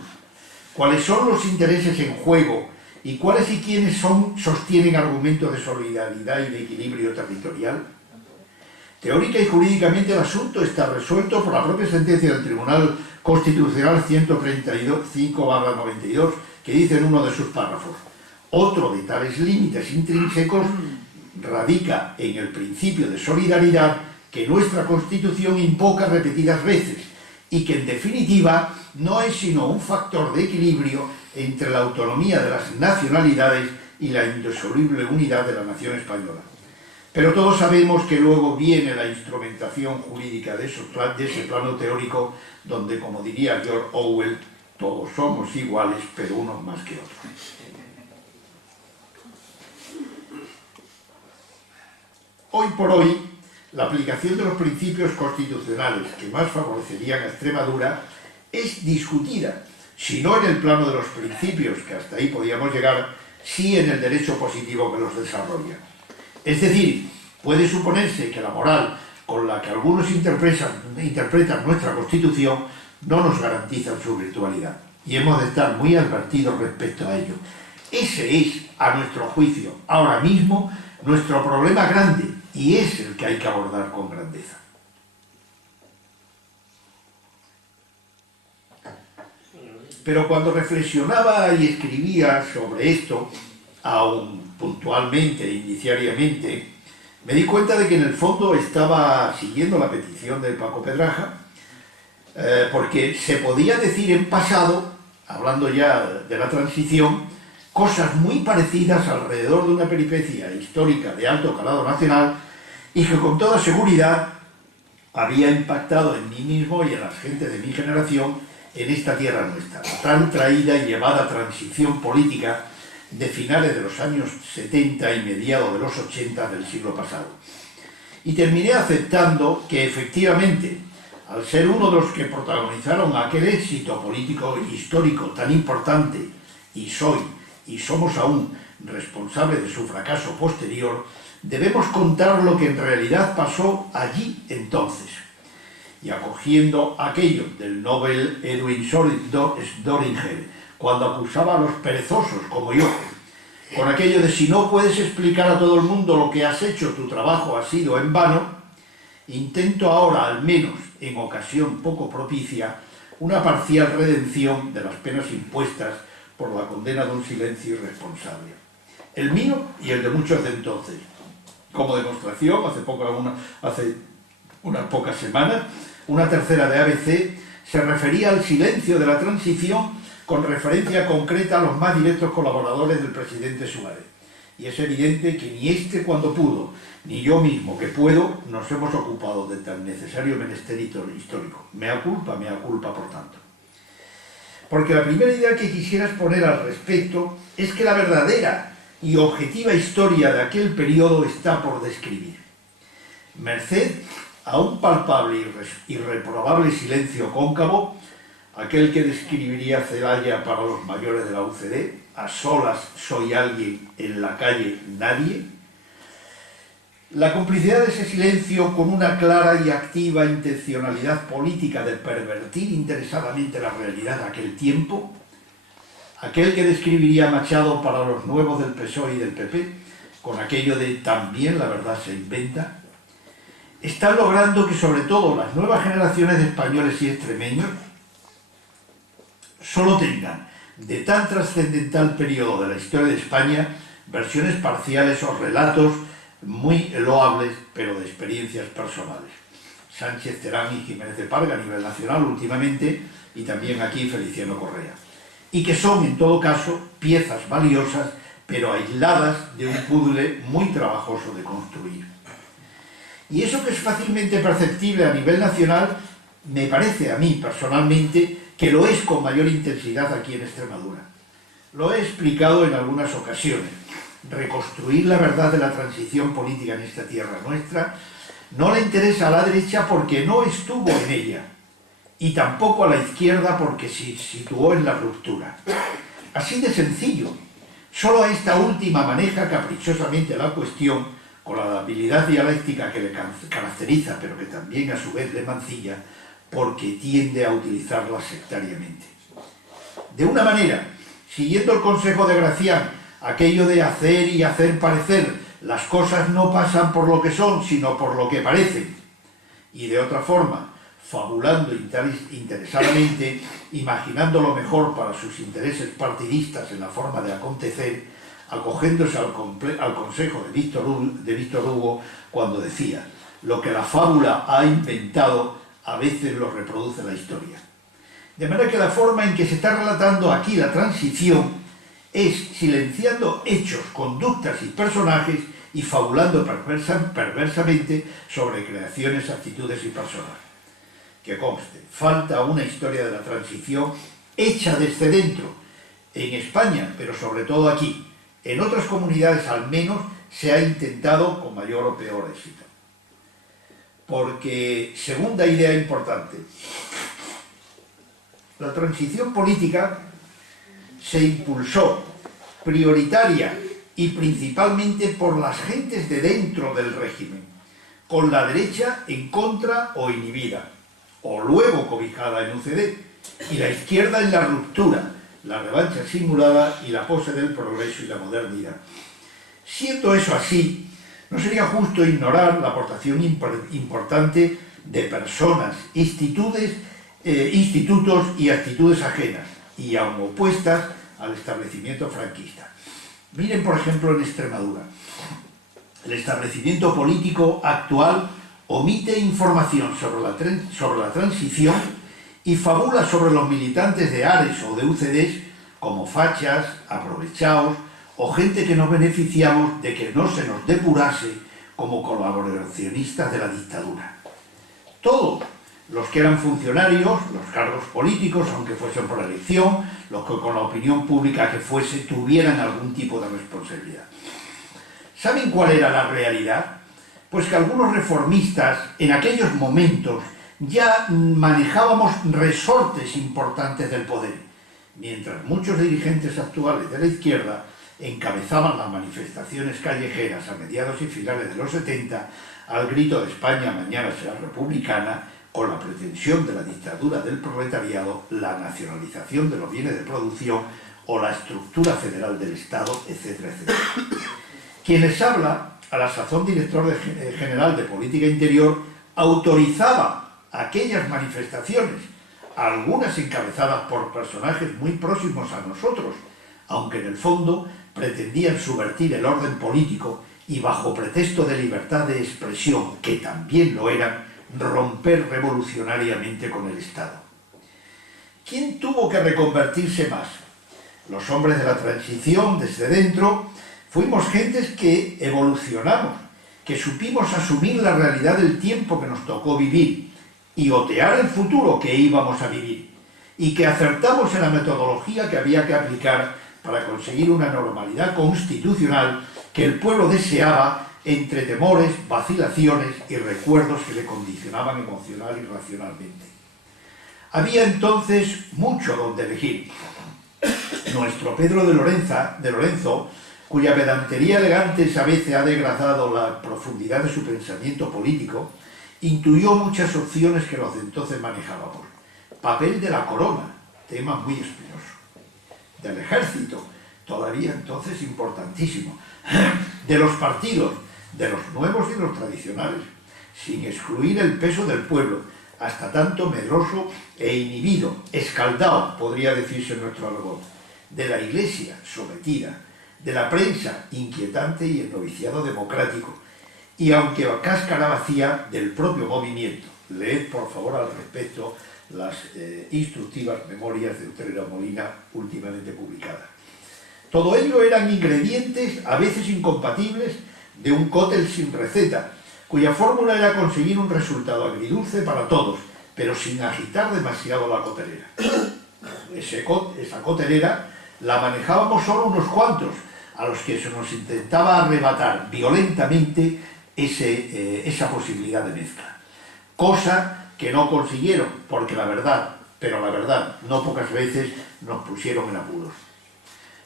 ¿Cuáles son los intereses en juego? ¿Y cuáles y quiénes sostienen argumentos de solidaridad y de equilibrio territorial? Teórica y jurídicamente el asunto está resuelto por la propia sentencia del Tribunal Constitucional 135/92, que dice en uno de sus párrafos: otro de tales límites intrínsecos radica en el principio de solidaridad que nuestra Constitución invoca repetidas veces y que en definitiva no es sino un factor de equilibrio entre la autonomía de las nacionalidades y la indisoluble unidad de la nación española. Pero todos sabemos que luego viene la instrumentación jurídica de ese plano teórico donde, como diría George Orwell, todos somos iguales, pero unos más que otros. Hoy por hoy, la aplicación de los principios constitucionales que más favorecerían a Extremadura es discutida, si no en el plano de los principios, que hasta ahí podíamos llegar, sí en el derecho positivo que los desarrolla. Es decir, puede suponerse que la moral con la que algunos interpretan nuestra Constitución no nos garantiza su virtualidad, y hemos de estar muy advertidos respecto a ello. Ese es, a nuestro juicio, ahora mismo, nuestro problema grande, y es el que hay que abordar con grandeza. Pero cuando reflexionaba y escribía sobre esto, aún puntualmente e indiciariamente, me di cuenta de que en el fondo estaba siguiendo la petición de Paco Pedraja, porque se podía decir en pasado, hablando ya de la transición, cosas muy parecidas alrededor de una peripecia histórica de alto calado nacional y que con toda seguridad había impactado en mí mismo y en las gentes de mi generación en esta tierra nuestra, la tan traída y llevada transición política de finales de los años 70 y mediados de los 80 del siglo pasado. Y terminé aceptando que efectivamente, al ser uno de los que protagonizaron aquel éxito político e histórico tan importante, y soy y somos aún responsables de su fracaso posterior, debemos contar lo que en realidad pasó allí entonces. Y acogiendo aquello del Nobel Edwin Doringer, cuando acusaba a los perezosos como yo, con aquello de si no puedes explicar a todo el mundo lo que has hecho, tu trabajo ha sido en vano, intento ahora, al menos en ocasión poco propicia, una parcial redención de las penas impuestas por la condena de un silencio irresponsable. El mío y el de muchos de entonces. Como demostración, hace unas pocas semanas, una tercera de ABC se refería al silencio de la transición con referencia concreta a los más directos colaboradores del presidente Suárez. Y es evidente que ni este cuando pudo, ni yo mismo que puedo, nos hemos ocupado de tan necesario menester histórico. Mea culpa por tanto. Porque la primera idea que quisiera exponer al respecto es que la verdadera y objetiva historia de aquel periodo está por describir. Merced a un palpable y irreprobable silencio cóncavo, aquel que describiría Celaya para los mayores de la UCD, a solas soy alguien, en la calle nadie, la complicidad de ese silencio con una clara y activa intencionalidad política de pervertir interesadamente la realidad de aquel tiempo, aquel que describiría Machado para los nuevos del PSOE y del PP, con aquello de también la verdad se inventa, están logrando que sobre todo las nuevas generaciones de españoles y extremeños solo tengan de tan trascendental periodo de la historia de España versiones parciales o relatos muy loables, pero de experiencias personales. Sánchez Terán y Jiménez de Parga a nivel nacional últimamente, y también aquí Feliciano Correa. Y que son, en todo caso, piezas valiosas, pero aisladas de un puzzle muy trabajoso de construir. Y eso que es fácilmente perceptible a nivel nacional, me parece a mí personalmente que lo es con mayor intensidad aquí en Extremadura. Lo he explicado en algunas ocasiones. Reconstruir la verdad de la transición política en esta tierra nuestra no le interesa a la derecha porque no estuvo en ella, y tampoco a la izquierda porque se situó en la ruptura. Así de sencillo. Solo a esta última maneja caprichosamente la cuestión con la habilidad dialéctica que le caracteriza, pero que también a su vez le mancilla, porque tiende a utilizarla sectariamente. De una manera, siguiendo el consejo de Gracián, aquello de hacer y hacer parecer, las cosas no pasan por lo que son, sino por lo que parecen. Y de otra forma, fabulando interesadamente, imaginando lo mejor para sus intereses partidistas en la forma de acontecer, acogiéndose al consejo de Víctor Hugo cuando decía: lo que la fábula ha inventado a veces lo reproduce la historia. De manera que la forma en que se está relatando aquí la transición es silenciando hechos, conductas y personajes y fabulando perversamente sobre creaciones, actitudes y personas. Que conste, falta una historia de la transición hecha desde dentro, en España, pero sobre todo aquí. En otras comunidades al menos se ha intentado con mayor o peor éxito. Porque, segunda idea importante, la transición política se impulsó prioritaria y principalmente por las gentes de dentro del régimen, con la derecha en contra o inhibida, o luego cobijada en UCD, y la izquierda en la ruptura, la revancha simulada y la pose del progreso y la modernidad. Siendo eso así, no sería justo ignorar la aportación importante de personas, institutos y actitudes ajenas, y aun opuestas al establecimiento franquista. Miren, por ejemplo, en Extremadura. El establecimiento político actual omite información sobre la transición y fabula sobre los militantes de Ares o de UCD como fachas, aprovechados o gente que nos beneficiamos de que no se nos depurase como colaboracionistas de la dictadura. Todos los que eran funcionarios, los cargos políticos, aunque fuesen por elección, los que con la opinión pública que fuese tuvieran algún tipo de responsabilidad. ¿Saben cuál era la realidad? Pues que algunos reformistas en aquellos momentos ya manejábamos resortes importantes del poder, mientras muchos dirigentes actuales de la izquierda encabezaban las manifestaciones callejeras a mediados y finales de los 70 al grito de España mañana será republicana, con la pretensión de la dictadura del proletariado, la nacionalización de los bienes de producción o la estructura federal del Estado, etcétera, etcétera. Quien les habla, a la sazón director general de Política Interior, autorizaba aquellas manifestaciones, algunas encabezadas por personajes muy próximos a nosotros, aunque en el fondo pretendían subvertir el orden político y bajo pretexto de libertad de expresión, que también lo eran, romper revolucionariamente con el Estado. ¿Quién tuvo que reconvertirse más? Los hombres de la transición, desde dentro, fuimos gentes que evolucionamos, que supimos asumir la realidad del tiempo que nos tocó vivir y otear el futuro que íbamos a vivir, y que acertamos en la metodología que había que aplicar para conseguir una normalidad constitucional que el pueblo deseaba entre temores, vacilaciones y recuerdos que le condicionaban emocional y racionalmente. Había entonces mucho donde elegir. Nuestro Pedro de Lorenzo, cuya pedantería elegante a veces ha degradado la profundidad de su pensamiento político, intuyó muchas opciones que los de entonces manejábamos. Papel de la corona, tema muy espinoso. Del ejército, todavía entonces importantísimo. De los partidos, de los nuevos y los tradicionales, sin excluir el peso del pueblo, hasta tanto medroso e inhibido, escaldado, podría decirse en nuestro argot, de la Iglesia sometida, de la prensa inquietante y el noviciado democrático, y aunque a cáscara vacía, del propio movimiento. Leed, por favor, al respecto las instructivas memorias de Utrera Molina últimamente publicadas. Todo ello eran ingredientes, a veces incompatibles, de un cóctel sin receta, cuya fórmula era conseguir un resultado agridulce para todos, pero sin agitar demasiado la cotelera. Esa cotelera la manejábamos solo unos cuantos, a los que se nos intentaba arrebatar violentamente esa posibilidad de mezcla. Cosa que no consiguieron, porque la verdad, no pocas veces nos pusieron en apuros.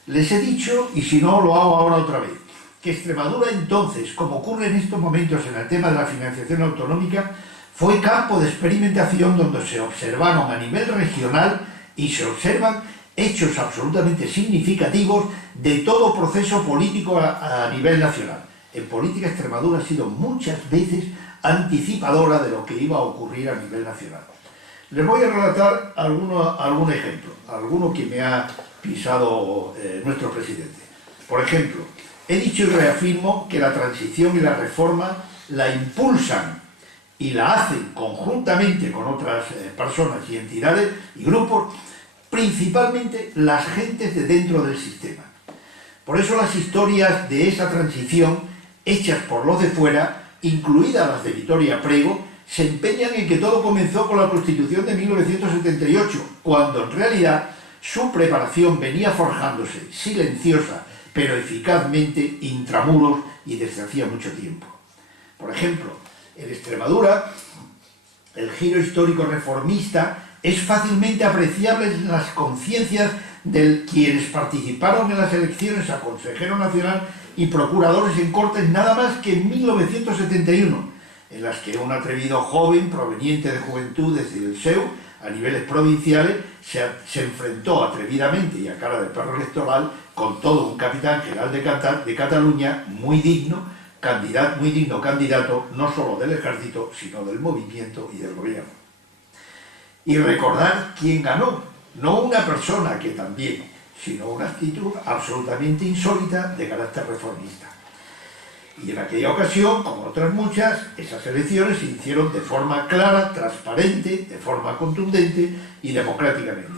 Les he dicho, y si no lo hago ahora otra vez, que Extremadura entonces, como ocurre en estos momentos en el tema de la financiación autonómica, fue campo de experimentación donde se observaron a nivel regional y se observan hechos absolutamente significativos de todo proceso político a nivel nacional. En política Extremadura ha sido muchas veces anticipadora de lo que iba a ocurrir a nivel nacional. Les voy a relatar algún ejemplo, alguno que me ha pisado nuestro presidente. Por ejemplo, he dicho y reafirmo que la transición y la reforma la impulsan y la hacen conjuntamente con otras personas y entidades y grupos, principalmente las gentes de dentro del sistema. Por eso las historias de esa transición, hechas por los de fuera, incluidas las de Vitoria Prego, se empeñan en que todo comenzó con la Constitución de 1978, cuando en realidad su preparación venía forjándose, silenciosa, pero eficazmente, intramuros y desde hacía mucho tiempo. Por ejemplo, en Extremadura, el giro histórico reformista es fácilmente apreciable en las conciencias de quienes participaron en las elecciones a consejero nacional y procuradores en Cortes nada más que en 1971, en las que un atrevido joven proveniente de Juventudes y del SEU, a niveles provinciales, se enfrentó atrevidamente y a cara de perro electoral con todo un capitán general de Cataluña muy digno candidato no solo del ejército, sino del movimiento y del gobierno. Y recordar quién ganó, no una persona que también, sino una actitud absolutamente insólita de carácter reformista. Y en aquella ocasión, como otras muchas, esas elecciones se hicieron de forma clara, transparente, de forma contundente y democráticamente.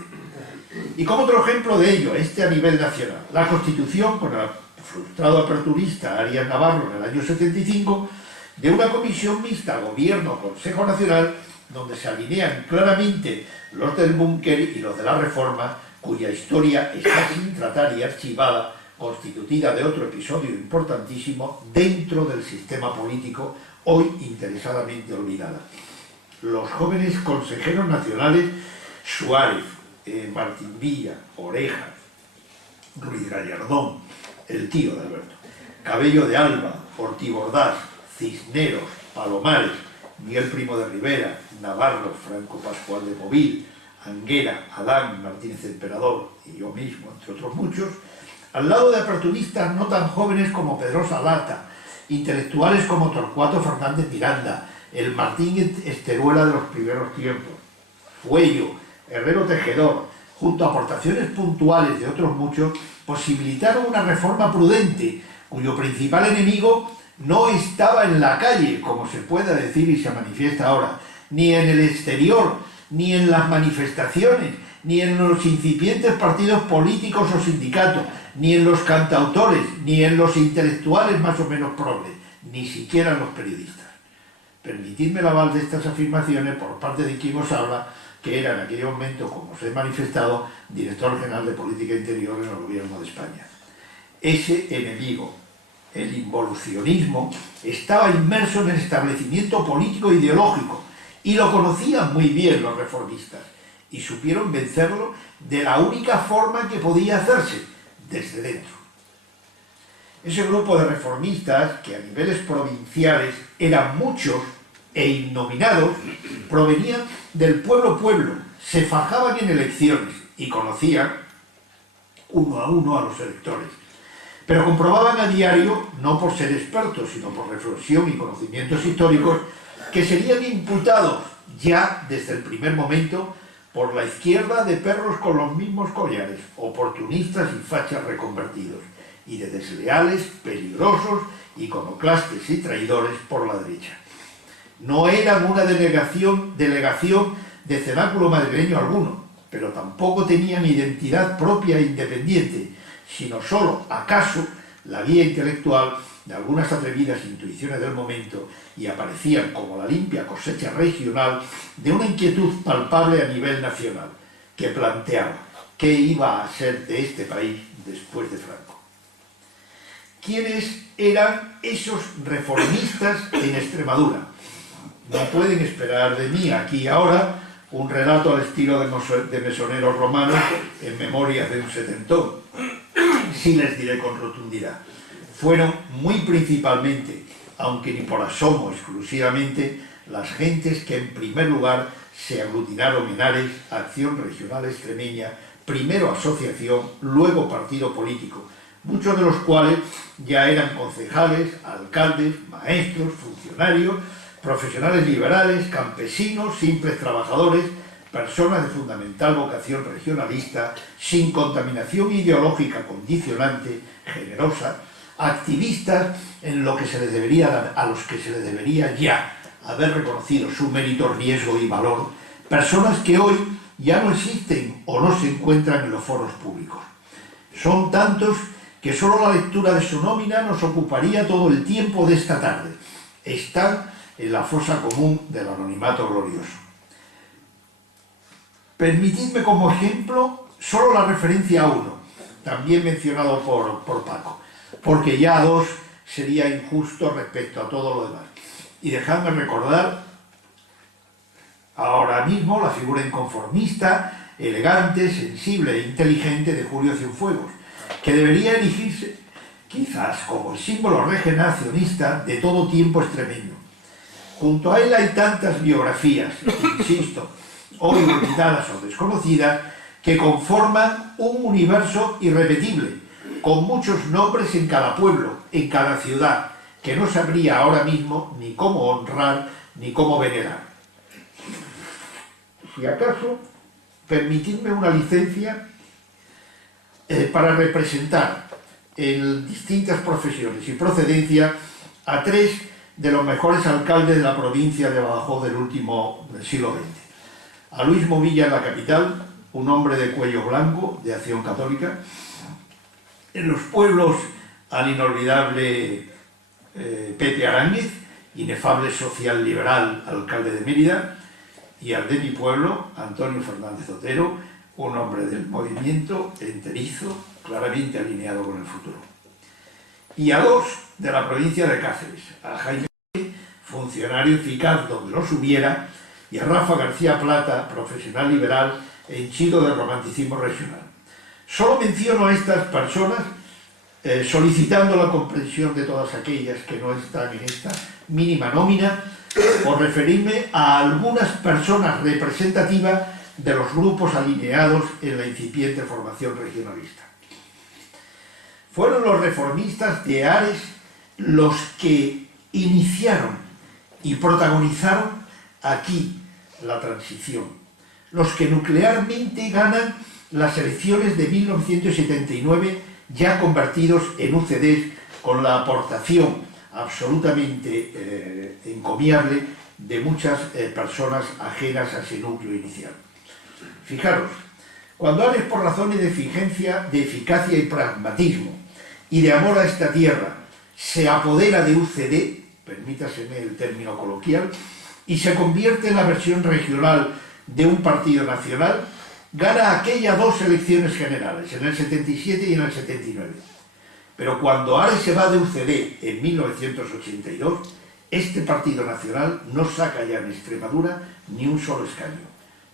Y como otro ejemplo de ello, a nivel nacional, la Constitución, con el frustrado aperturista Arias Navarro en el año 75, de una comisión mixta Gobierno-Consejo Nacional, donde se alinean claramente los del búnker y los de la reforma, cuya historia está sin tratar y archivada, constituida de otro episodio importantísimo dentro del sistema político, hoy interesadamente olvidada. Los jóvenes consejeros nacionales Suárez, Martín Villa, Oreja, Ruiz Gallardón, el tío de Alberto, Cabello de Alba, Ortiz Ordaz, Cisneros, Palomares, Miguel Primo de Rivera, Navarro, Franco Pascual de Movil, Anguera, Adán, Martínez Emperador y yo mismo, entre otros muchos, al lado de aperturistas no tan jóvenes como Pedrosa Lata, intelectuales como Torcuato Fernández Miranda, el Martín Esteruela de los primeros tiempos, Fuello, Herrero Tejedor, junto a aportaciones puntuales de otros muchos, posibilitaron una reforma prudente, cuyo principal enemigo no estaba en la calle, como se pueda decir y se manifiesta ahora, ni en el exterior, ni en las manifestaciones, ni en los incipientes partidos políticos o sindicatos, ni en los cantautores, ni en los intelectuales más o menos progres, ni siquiera en los periodistas. Permitidme el aval de estas afirmaciones por parte de quien os habla, que era en aquel momento, como os he manifestado, director general de Política Interior en el Gobierno de España. Ese enemigo, el involucionismo, estaba inmerso en el establecimiento político e ideológico, y lo conocían muy bien los reformistas, y supieron vencerlo de la única forma que podía hacerse, desde dentro. Ese grupo de reformistas, que a niveles provinciales eran muchos e innominados, provenían del pueblo, se fajaban en elecciones y conocían uno a los electores, pero comprobaban a diario, no por ser expertos, sino por reflexión y conocimientos históricos, que serían imputados ya desde el primer momento por la izquierda de perros con los mismos collares, oportunistas y fachas reconvertidos, y de desleales, peligrosos, iconoclastes y traidores por la derecha. No eran una delegación de cenáculo madrileño alguno, pero tampoco tenían identidad propia e independiente, sino solo, acaso, la guía intelectual de algunas atrevidas intuiciones del momento, y aparecían como la limpia cosecha regional de una inquietud palpable a nivel nacional, que planteaba qué iba a ser de este país después de Franco. ¿Quiénes eran esos reformistas en Extremadura? No pueden esperar de mí aquí y ahora un relato al estilo de mesoneros romanos en Memorias de un setentón. Sí les diré con rotundidad. Fueron muy principalmente, aunque ni por asomo exclusivamente, las gentes que en primer lugar se aglutinaron en Ares, Acción Regional Extremeña, primero asociación, luego partido político, muchos de los cuales ya eran concejales, alcaldes, maestros, funcionarios, profesionales liberales, campesinos, simples trabajadores, personas de fundamental vocación regionalista, sin contaminación ideológica condicionante, generosa, activistas en lo que se les debería, a los que se les debería ya haber reconocido su mérito, riesgo y valor, personas que hoy ya no existen o no se encuentran en los foros públicos. Son tantos que solo la lectura de su nómina nos ocuparía todo el tiempo de esta tarde. Están en la fosa común del anonimato glorioso. Permitidme como ejemplo solo la referencia a uno, también mencionado por Paco, porque ya a dos sería injusto respecto a todo lo demás. Y dejadme recordar ahora mismo la figura inconformista, elegante, sensible e inteligente de Julio Cienfuegos, que debería erigirse quizás como el símbolo regeneracionista de todo tiempo extremeño. Junto a él hay tantas biografías, insisto, hoy olvidadas o desconocidas, que conforman un universo irrepetible, con muchos nombres en cada pueblo, en cada ciudad, que no sabría ahora mismo ni cómo honrar ni cómo venerar. Si acaso, permitidme una licencia para representar en distintas profesiones y procedencias a 3 de los mejores alcaldes de la provincia de Badajoz del siglo XX. A Luis Movilla en la capital, un hombre de cuello blanco, de Acción Católica. En los pueblos al inolvidable Pepe Aránguiz, inefable social liberal, alcalde de Mérida, y al de mi pueblo, Antonio Fernández Otero, un hombre del movimiento, enterizo, claramente alineado con el futuro. Y a 2 de la provincia de Cáceres, a Jaime, funcionario eficaz donde los hubiera, y a Rafa García Plata, profesional liberal, henchido de romanticismo regional. Solo menciono a estas personas solicitando la comprensión de todas aquellas que no están en esta mínima nómina, por referirme a algunas personas representativas de los grupos alineados en la incipiente formación regionalista. Fueron los reformistas de Ares los que iniciaron y protagonizaron aquí la transición, los que nuclearmente ganan las elecciones de 1979, ya convertidos en UCD, con la aportación absolutamente encomiable de muchas personas ajenas a ese núcleo inicial. Fijaros, cuando Ares, por razones de eficacia y pragmatismo y de amor a esta tierra, se apodera de UCD, permítaseme el término coloquial, y se convierte en la versión regional de un partido nacional, gana aquellas 2 elecciones generales, en el 77 y en el 79. Pero cuando Ares se va de UCD en 1982, este partido nacional no saca ya en Extremadura ni un solo escaño.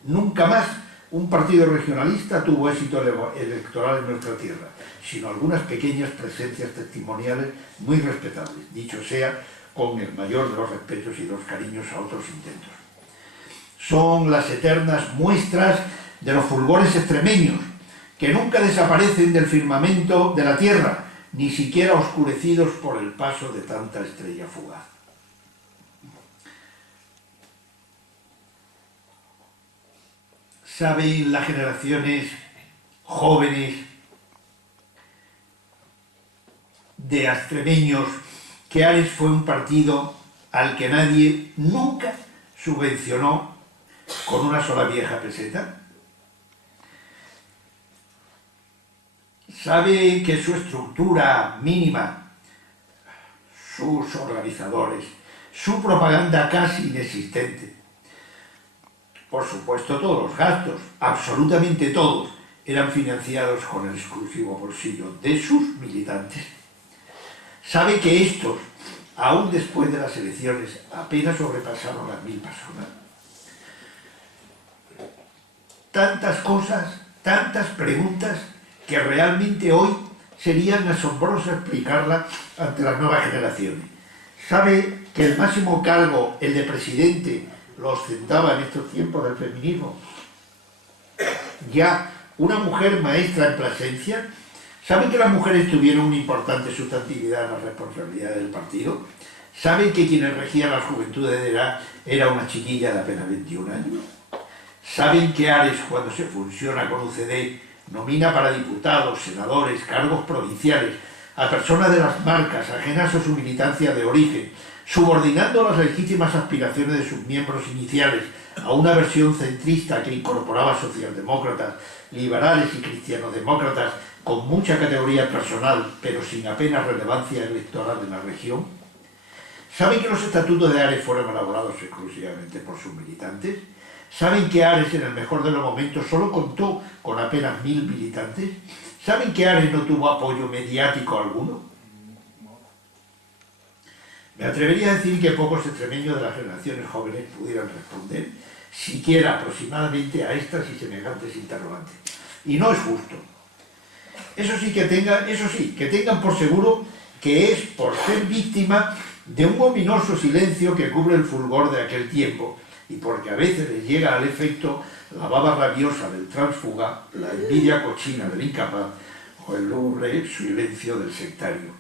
Nunca más un partido regionalista tuvo éxito electoral en nuestra tierra, sino algunas pequeñas presencias testimoniales muy respetables, dicho sea con el mayor de los respetos y los cariños a otros intentos. Son las eternas muestras de los fulgores extremeños, que nunca desaparecen del firmamento de la tierra, ni siquiera oscurecidos por el paso de tanta estrella fugaz. Saben las generaciones jóvenes de extremeños que Ares fue un partido al que nadie nunca subvencionó con una sola vieja peseta. Sabe que su estructura mínima, sus organizadores, su propaganda casi inexistente, por supuesto todos los gastos, absolutamente todos, eran financiados con el exclusivo bolsillo de sus militantes. Sabe que estos, aún después de las elecciones, apenas sobrepasaron las 1000 personas. Tantas cosas, tantas preguntas, que realmente hoy serían asombroso explicarlas ante las nuevas generaciones. Sabe que el máximo cargo, el de presidente, lo ostentaba en estos tiempos del feminismo ya una mujer maestra en Plasencia. ¿Saben que las mujeres tuvieron una importante sustantividad en la responsabilidad del partido? ¿Saben que quienes regían las juventudes era una chiquilla de apenas 21 años? ¿Saben que Ares, cuando se fusiona con UCD, nomina para diputados, senadores, cargos provinciales a personas de las marcas ajenas a su militancia de origen, subordinando las legítimas aspiraciones de sus miembros iniciales a una versión centrista que incorporaba socialdemócratas, liberales y cristianodemócratas con mucha categoría personal, pero sin apenas relevancia electoral en la región? ¿Saben que los estatutos de Ares fueron elaborados exclusivamente por sus militantes? ¿Saben que Ares, en el mejor de los momentos, solo contó con apenas 1000 militantes? ¿Saben que Ares no tuvo apoyo mediático alguno? Me atrevería a decir que pocos extremeños de las generaciones jóvenes pudieran responder siquiera aproximadamente a estas y semejantes interrogantes. Y no es justo. Eso sí, que tengan por seguro que es por ser víctima de un ominoso silencio que cubre el fulgor de aquel tiempo, y porque a veces les llega al efecto la baba rabiosa del tránsfuga, la envidia cochina del incapaz o el lúgubre silencio del sectario.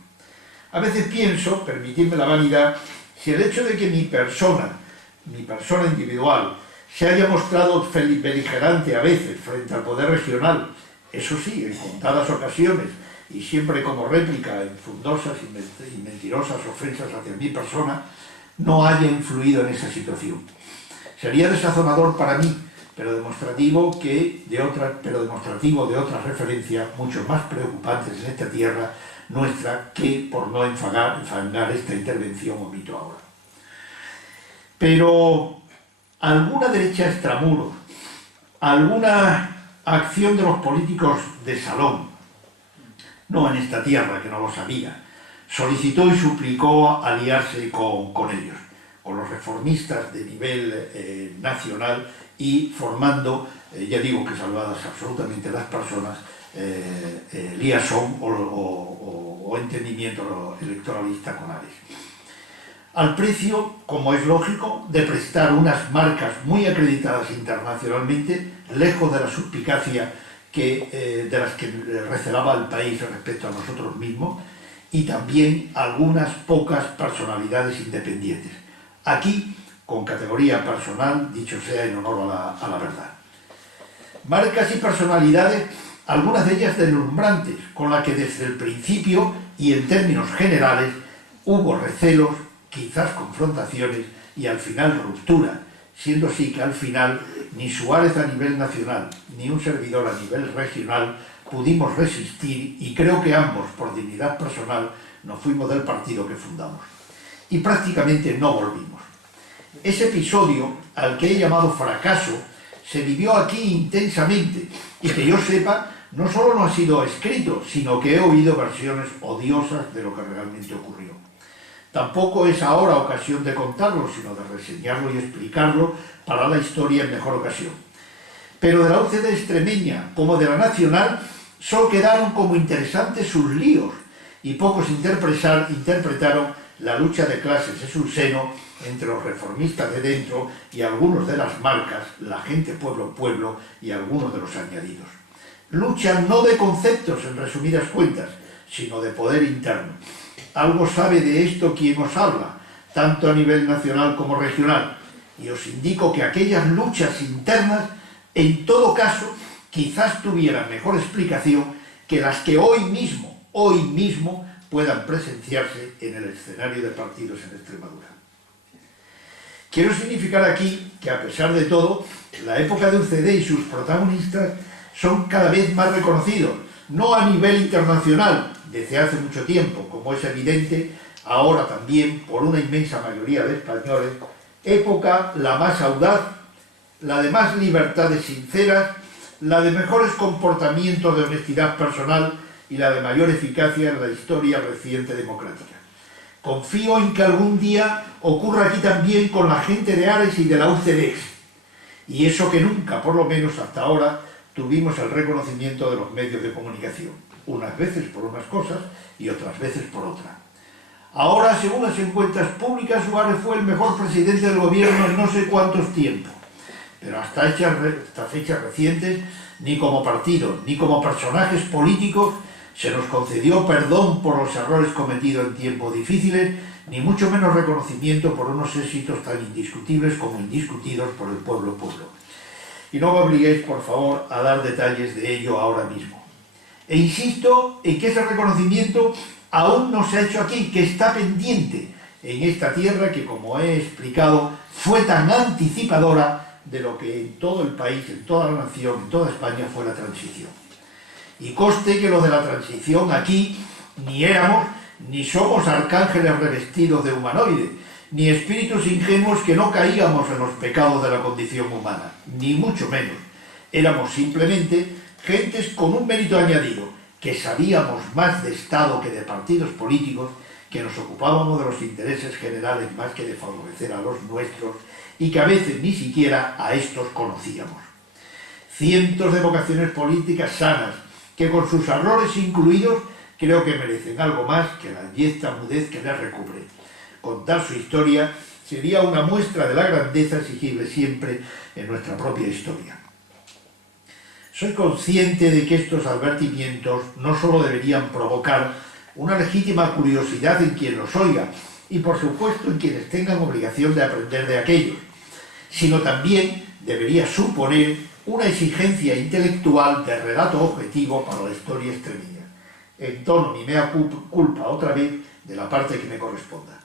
A veces pienso, permitidme la vanidad, si el hecho de que mi persona individual, se haya mostrado beligerante a veces frente al poder regional, eso sí, en contadas ocasiones, y siempre como réplica en fundosas y mentirosas ofensas hacia mi persona, no haya influido en esa situación. Sería desazonador para mí, pero demostrativo de otras referencias mucho más preocupantes en esta tierra nuestra, que por no enfangar esta intervención omito ahora. Pero alguna derecha extramuros, alguna acción de los políticos de salón, no en esta tierra, que no lo sabía, solicitó y suplicó aliarse con ellos, con los reformistas de nivel nacional, y formando, ya digo que salvadas absolutamente las personas, liaison o entendimiento electoralista con Ares. Al precio, como es lógico, de prestar unas marcas muy acreditadas internacionalmente, lejos de la suspicacia de las que recelaba el país respecto a nosotros mismos, y también algunas pocas personalidades independientes. Aquí, con categoría personal, dicho sea en honor a la verdad. Marcas y personalidades, algunas de ellas deslumbrantes, con las que desde el principio y en términos generales hubo recelos, quizás confrontaciones y al final ruptura, siendo así que al final ni Suárez a nivel nacional ni un servidor a nivel regional pudimos resistir, y creo que ambos, por dignidad personal, nos fuimos del partido que fundamos. Y prácticamente no volvimos. Ese episodio, al que he llamado fracaso, se vivió aquí intensamente, y que yo sepa, no solo no ha sido escrito, sino que he oído versiones odiosas de lo que realmente ocurrió. Tampoco es ahora ocasión de contarlo, sino de reseñarlo y explicarlo para la historia en mejor ocasión. Pero de la UCD extremeña como de la nacional, solo quedaron como interesantes sus líos, y pocos interpretaron la lucha de clases en su seno entre los reformistas de dentro y algunos de las marcas, la gente pueblo y algunos de los añadidos. Lucha no de conceptos en resumidas cuentas, sino de poder interno. Algo sabe de esto quien os habla, tanto a nivel nacional como regional, y os indico que aquellas luchas internas, en todo caso, quizás tuvieran mejor explicación que las que hoy mismo puedan presenciarse en el escenario de partidos en Extremadura. Quiero significar aquí que, a pesar de todo, la época de UCD y sus protagonistas son cada vez más reconocidos, no a nivel internacional, desde hace mucho tiempo, como es evidente ahora también por una inmensa mayoría de españoles, época la más audaz, la de más libertades sinceras, la de mejores comportamientos de honestidad personal y la de mayor eficacia en la historia reciente democrática. Confío en que algún día ocurra aquí también con la gente de Ares y de la UCD, y eso que nunca, por lo menos hasta ahora, tuvimos el reconocimiento de los medios de comunicación, unas veces por unas cosas y otras veces por otras. Ahora, según las encuestas públicas, Suárez fue el mejor presidente del gobierno en no sé cuántos tiempos, pero hasta fechas recientes, ni como partido, ni como personajes políticos, se nos concedió perdón por los errores cometidos en tiempos difíciles, ni mucho menos reconocimiento por unos éxitos tan indiscutibles como indiscutidos por el pueblo. Y no me obliguéis, por favor, a dar detalles de ello ahora mismo. E insisto en que ese reconocimiento aún no se ha hecho aquí, que está pendiente en esta tierra que, como he explicado, fue tan anticipadora de lo que en todo el país, en toda la nación, en toda España fue la transición. Y conste que los de la transición aquí ni éramos ni somos arcángeles revestidos de humanoide, ni espíritus ingenuos que no caíamos en los pecados de la condición humana, ni mucho menos. Éramos simplemente gentes con un mérito añadido, que sabíamos más de Estado que de partidos políticos, que nos ocupábamos de los intereses generales más que de favorecer a los nuestros, y que a veces ni siquiera a estos conocíamos. Cientos de vocaciones políticas sanas, que con sus errores incluidos, creo que merecen algo más que la abyecta mudez que les recubre. Contar su historia sería una muestra de la grandeza exigible siempre en nuestra propia historia. Soy consciente de que estos advertimientos no solo deberían provocar una legítima curiosidad en quien los oiga, y por supuesto en quienes tengan obligación de aprender de aquellos, sino también debería suponer una exigencia intelectual de relato objetivo para la historia extremeña. en tono mi mea culpa otra vez de la parte que me corresponda.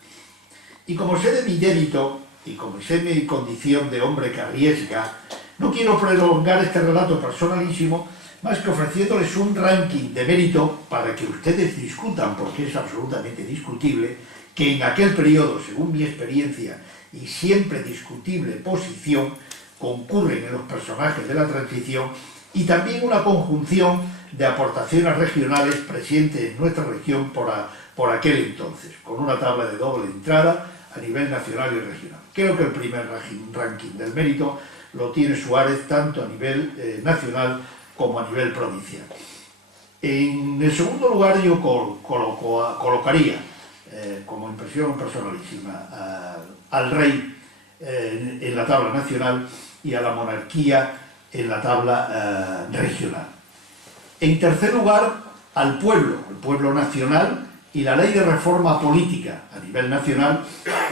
Y como sé de mi débito y como sé mi condición de hombre que arriesga, no quiero prolongar este relato personalísimo más que ofreciéndoles un ranking de mérito para que ustedes discutan, porque es absolutamente discutible, que en aquel periodo, según mi experiencia y siempre discutible posición, concurren en los personajes de la transición y también una conjunción de aportaciones regionales presentes en nuestra región por aquel entonces, con una tabla de doble entrada a nivel nacional y regional. Creo que el primer ranking del mérito lo tiene Suárez tanto a nivel nacional como a nivel provincial. En el segundo lugar yo colocaría, como impresión personalísima, al rey en la tabla nacional y a la monarquía en la tabla regional. En tercer lugar, al pueblo, el pueblo nacional y la ley de reforma política a nivel nacional,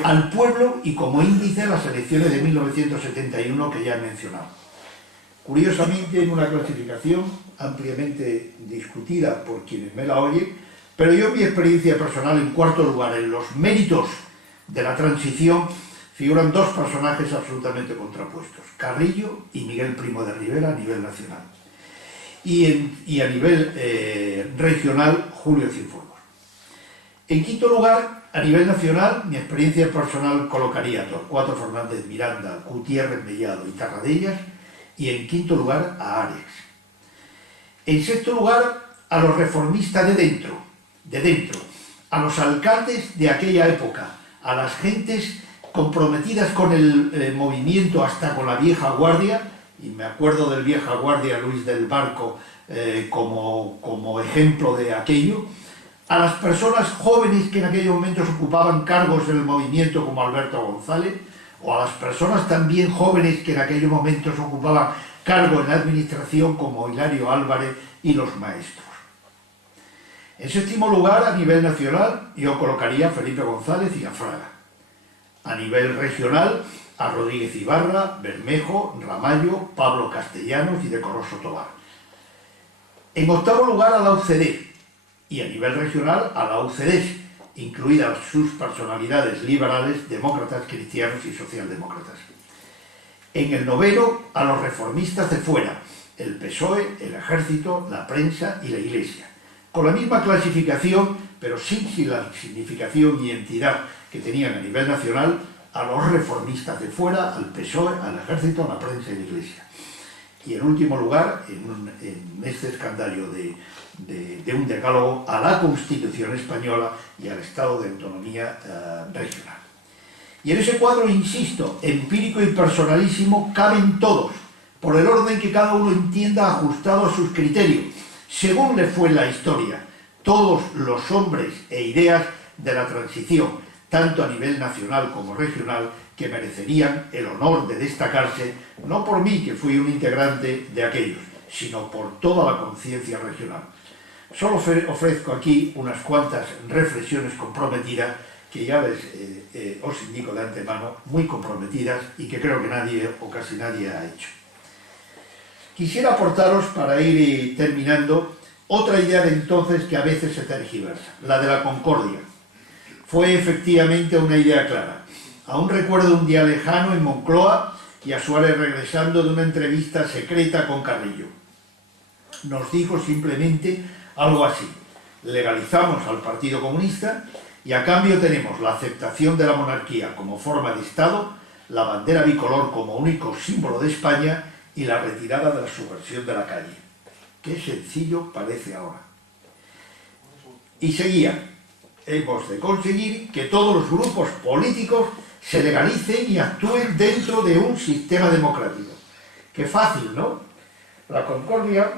al pueblo y como índice las elecciones de 1971 que ya he mencionado. Curiosamente, en una clasificación ampliamente discutida por quienes me la oyen, pero yo en mi experiencia personal, en cuarto lugar, en los méritos de la transición, figuran dos personajes absolutamente contrapuestos, Carrillo y Miguel Primo de Rivera a nivel nacional. Y a nivel regional, Julio Cienfuegos. En quinto lugar, a nivel nacional, mi experiencia personal colocaría a Torcuato Fernández Miranda, Gutiérrez Mellado y Tarradellas, y en quinto lugar a Árex. En sexto lugar, a los reformistas de dentro, a los alcaldes de aquella época, a las gentes comprometidas con el movimiento hasta con la vieja guardia, y me acuerdo del vieja guardia Luis del Barco como ejemplo de aquello, a las personas jóvenes que en aquellos momentos ocupaban cargos en el movimiento como Alberto González, o a las personas también jóvenes que en aquellos momentos ocupaban cargo en la administración como Hilario Álvarez y los maestros. En séptimo lugar, a nivel nacional, yo colocaría a Felipe González y a Fraga. A nivel regional, a Rodríguez Ibarra, Bermejo, Ramallo, Pablo Castellanos y de Coroso Tobar. En octavo lugar, a la UCD, y a nivel regional, a la UCD, incluidas sus personalidades liberales, demócratas, cristianos y socialdemócratas. En el noveno, a los reformistas de fuera, el PSOE, el Ejército, la prensa y la Iglesia, con la misma clasificación, pero sin la significación y entidad que tenían a nivel nacional, a los reformistas de fuera, al PSOE, al Ejército, a la prensa y la Iglesia. Y en último lugar, en este escandallo de un decálogo, a la Constitución española y al Estado de Autonomía regional. Y en ese cuadro, insisto, empírico y personalísimo, caben todos, por el orden que cada uno entienda ajustado a sus criterios, según le fue la historia, todos los hombres e ideas de la transición, tanto a nivel nacional como regional, que merecerían el honor de destacarse, no por mí, que fui un integrante de aquellos, sino por toda la conciencia regional. Solo ofrezco aquí unas cuantas reflexiones comprometidas, que ya os indico de antemano, muy comprometidas y que creo que nadie o casi nadie ha hecho. Quisiera aportaros, para ir terminando, otra idea de entonces que a veces se tergiversa, la de la concordia. Fue efectivamente una idea clara. Aún recuerdo un día lejano en Moncloa y a Suárez regresando de una entrevista secreta con Carrillo. Nos dijo simplemente algo así: legalizamos al Partido Comunista y a cambio tenemos la aceptación de la monarquía como forma de Estado, la bandera bicolor como único símbolo de España y la retirada de la subversión de la calle. Qué sencillo parece ahora. Y seguía: hemos de conseguir que todos los grupos políticos se legalicen y actúen dentro de un sistema democrático. Qué fácil, ¿no? La concordia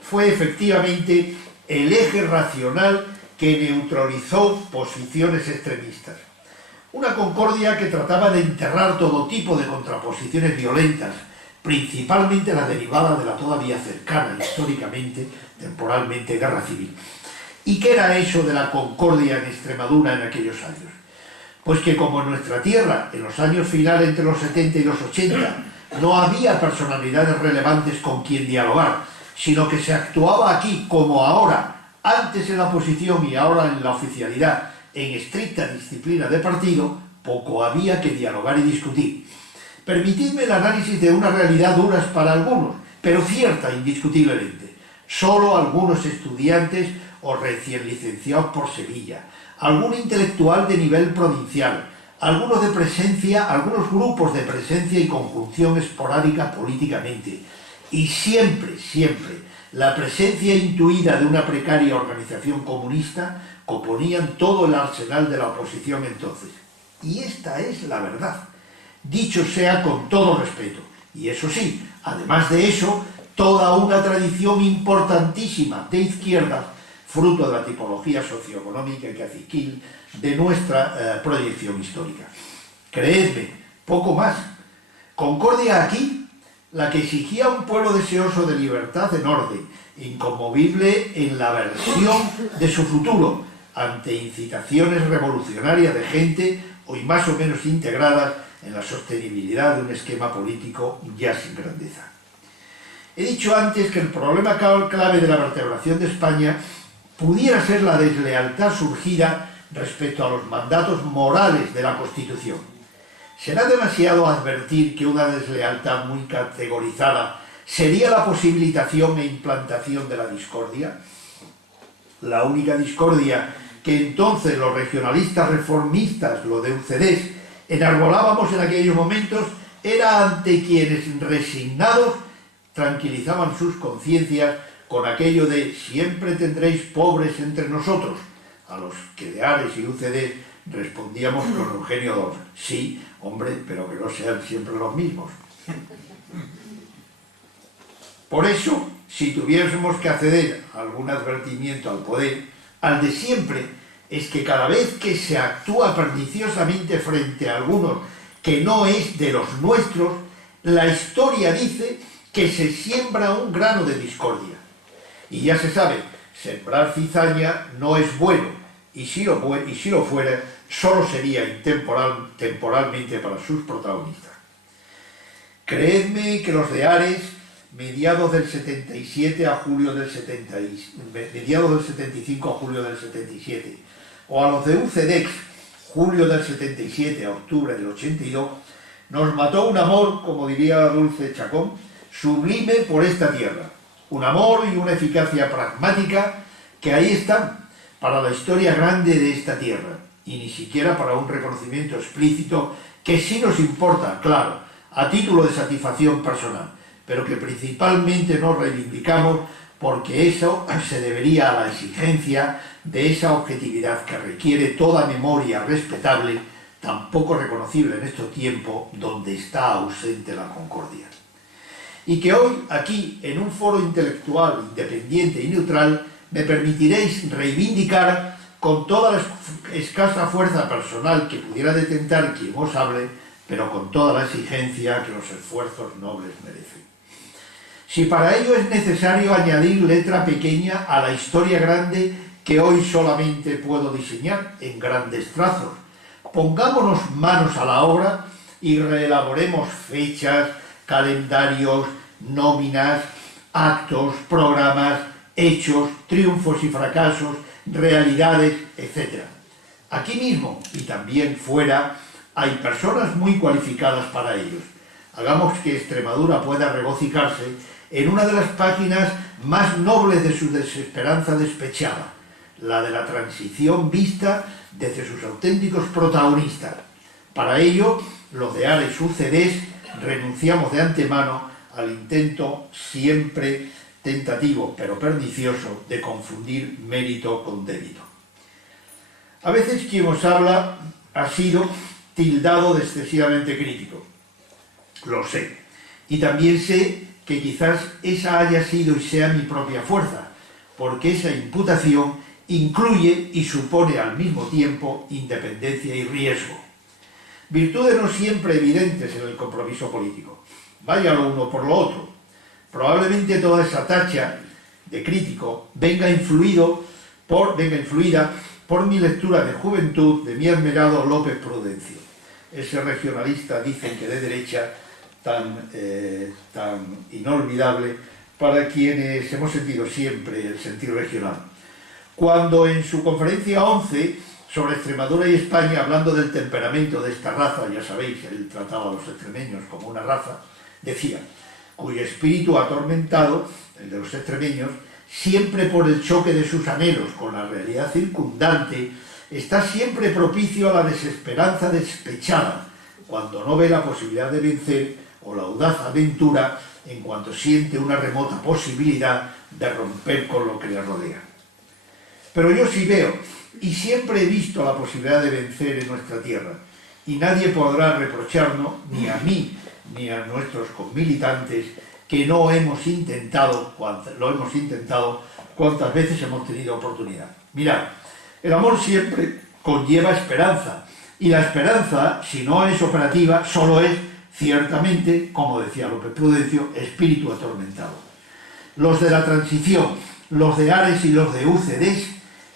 fue efectivamente el eje racional que neutralizó posiciones extremistas. Una concordia que trataba de enterrar todo tipo de contraposiciones violentas, principalmente la derivada de la todavía cercana, históricamente, temporalmente, guerra civil. ¿Y qué era eso de la concordia en Extremadura en aquellos años? Pues que como en nuestra tierra, en los años finales entre los 70 y los 80, no había personalidades relevantes con quien dialogar, sino que se actuaba aquí, como ahora, antes en la oposición y ahora en la oficialidad, en estricta disciplina de partido, poco había que dialogar y discutir. Permitidme el análisis de una realidad duras para algunos, pero cierta indiscutiblemente. Solo algunos estudiantes o recién licenciados por Sevilla, algún intelectual de nivel provincial, algunos grupos de presencia y conjunción esporádica políticamente, y siempre, siempre, la presencia intuida de una precaria organización comunista componían todo el arsenal de la oposición entonces. Y esta es la verdad, dicho sea con todo respeto. Y eso sí, además de eso, toda una tradición importantísima de izquierda, fruto de la tipología socioeconómica y caciquil de nuestra proyección histórica. Creedme, poco más. Concordia aquí, la que exigía un pueblo deseoso de libertad en orden, inconmovible en la versión de su futuro, ante incitaciones revolucionarias de gente hoy más o menos integradas en la sostenibilidad de un esquema político ya sin grandeza. He dicho antes que el problema clave de la vertebración de España pudiera ser la deslealtad surgida respecto a los mandatos morales de la Constitución. ¿Será demasiado advertir que una deslealtad muy categorizada sería la posibilitación e implantación de la discordia? La única discordia que entonces los regionalistas reformistas, los de UCD, enarbolábamos en aquellos momentos era ante quienes resignados tranquilizaban sus conciencias con aquello de siempre tendréis pobres entre nosotros, a los que de Ares y UCD respondíamos con Eugenio II, sí, hombre, pero que no sean siempre los mismos. Por eso, si tuviésemos que acceder a algún advertimiento al poder, al de siempre, es que cada vez que se actúa perniciosamente frente a algunos que no es de los nuestros, la historia dice que se siembra un grano de discordia. Y ya se sabe, sembrar cizaña no es bueno, y si lo fuera, solo sería temporalmente para sus protagonistas. Creedme que los de Ares, mediados del 75 a julio del 77, o a los de UCD, julio del 77 a octubre del 82, nos mató un amor, como diría Dulce Chacón, sublime por esta tierra. Un amor y una eficacia pragmática que ahí están para la historia grande de esta tierra, y ni siquiera para un reconocimiento explícito que sí nos importa, claro, a título de satisfacción personal, pero que principalmente nos reivindicamos porque eso se debería a la exigencia de esa objetividad que requiere toda memoria respetable, tan poco reconocible en estos tiempos donde está ausente la concordia. Y que hoy, aquí, en un foro intelectual, independiente y neutral, me permitiréis reivindicar con toda la escasa fuerza personal que pudiera detentar quien os hable, pero con toda la exigencia que los esfuerzos nobles merecen. Si para ello es necesario añadir letra pequeña a la historia grande que hoy solamente puedo diseñar en grandes trazos, pongámonos manos a la obra y reelaboremos fechas, calendarios, nóminas, actos, programas, hechos, triunfos y fracasos, realidades, etc. Aquí mismo y también fuera hay personas muy cualificadas para ellos. Hagamos que Extremadura pueda regocijarse en una de las páginas más nobles de su desesperanza despechada, la de la transición vista desde sus auténticos protagonistas. Para ello, los de Ares UCD renunciamos de antemano al intento siempre tentativo, pero pernicioso, de confundir mérito con débito. A veces quien os habla ha sido tildado de excesivamente crítico. Lo sé. Y también sé que quizás esa haya sido y sea mi propia fuerza, porque esa imputación incluye y supone al mismo tiempo independencia y riesgo. Virtudes no siempre evidentes en el compromiso político. Vaya lo uno por lo otro. Probablemente toda esa tacha de crítico venga influida por mi lectura de juventud de mi admirado López Prudencio, ese regionalista, dicen que de derecha, tan inolvidable para quienes hemos sentido siempre el sentido regional. cuando en su conferencia 11 sobre Extremadura y España, hablando del temperamento de esta raza, ya sabéis, él trataba a los extremeños como una raza, decía, cuyo espíritu atormentado, el de los extremeños, siempre por el choque de sus anhelos con la realidad circundante, está siempre propicio a la desesperanza despechada, cuando no ve la posibilidad de vencer o la audaz aventura en cuanto siente una remota posibilidad de romper con lo que le rodea. Pero yo sí veo, y siempre he visto la posibilidad de vencer en nuestra tierra, y nadie podrá reprocharnos, ni a mí, ni a nuestros conmilitantes, que no hemos intentado, lo hemos intentado cuantas veces hemos tenido oportunidad. Mirad, el amor siempre conlleva esperanza, y la esperanza, si no es operativa, solo es, ciertamente, como decía López Prudencio, espíritu atormentado. Los de la transición, los de Ares y los de UCD,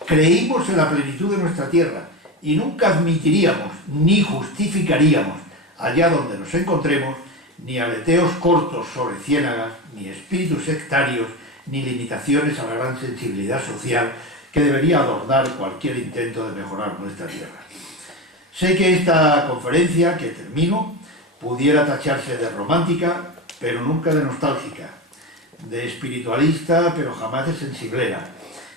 creímos en la plenitud de nuestra tierra y nunca admitiríamos ni justificaríamos, allá donde nos encontremos, ni aleteos cortos sobre ciénagas, ni espíritus sectarios, ni limitaciones a la gran sensibilidad social que debería adornar cualquier intento de mejorar nuestra tierra. Sé que esta conferencia, que termino, pudiera tacharse de romántica, pero nunca de nostálgica, de espiritualista, pero jamás de sensiblera,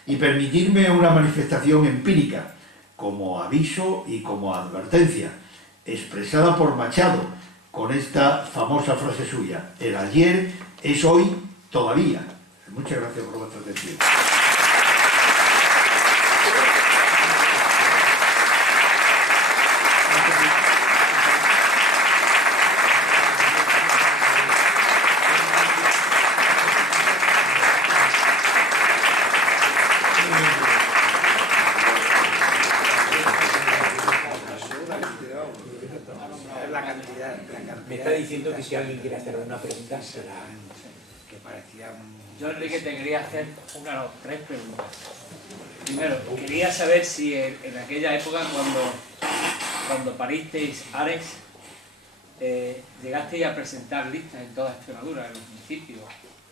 y permitirme una manifestación empírica, como aviso y como advertencia, expresada por Machado, con esta famosa frase suya, el ayer es hoy todavía. Muchas gracias por vuestra atención. Me está diciendo que si alguien quiere hacer una pregunta, será que parecía... Yo, Enrique, te quería hacer una o tres preguntas. Primero, quería saber si en aquella época, cuando paristeis Ares, llegasteis a presentar listas en toda Extremadura, en los municipios,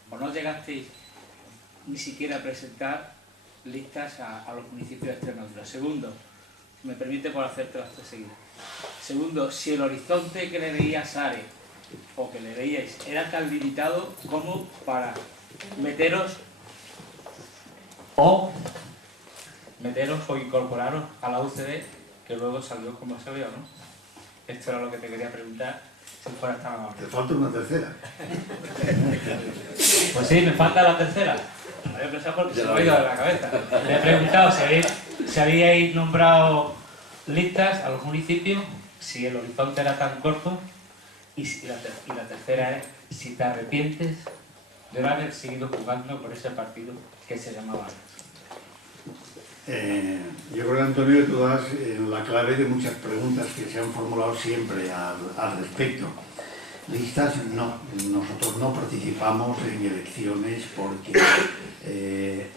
o no llegasteis ni siquiera a presentar listas a los municipios de Extremadura. Segundo, me permite por hacerte las tres seguidas. Segundo, si el horizonte que le veías a Ares, o que le veíais, era tan limitado como para meteros o incorporaros a la UCD, que luego salió como salió, ¿no? Esto era lo que te quería preguntar, si fueras tan amable. Te falta una tercera. Pues sí, me falta la tercera. Me había pensado porque se me ha ido de la cabeza. Le he preguntado si habíais nombrado listas a los municipios, si el horizonte era tan corto, y la tercera es si te arrepientes de no haber seguido jugando por ese partido que se llamaba Ares. Yo creo, Antonio, que tú das la clave de muchas preguntas que se han formulado siempre al respecto. Listas, no. Nosotros no participamos en elecciones porque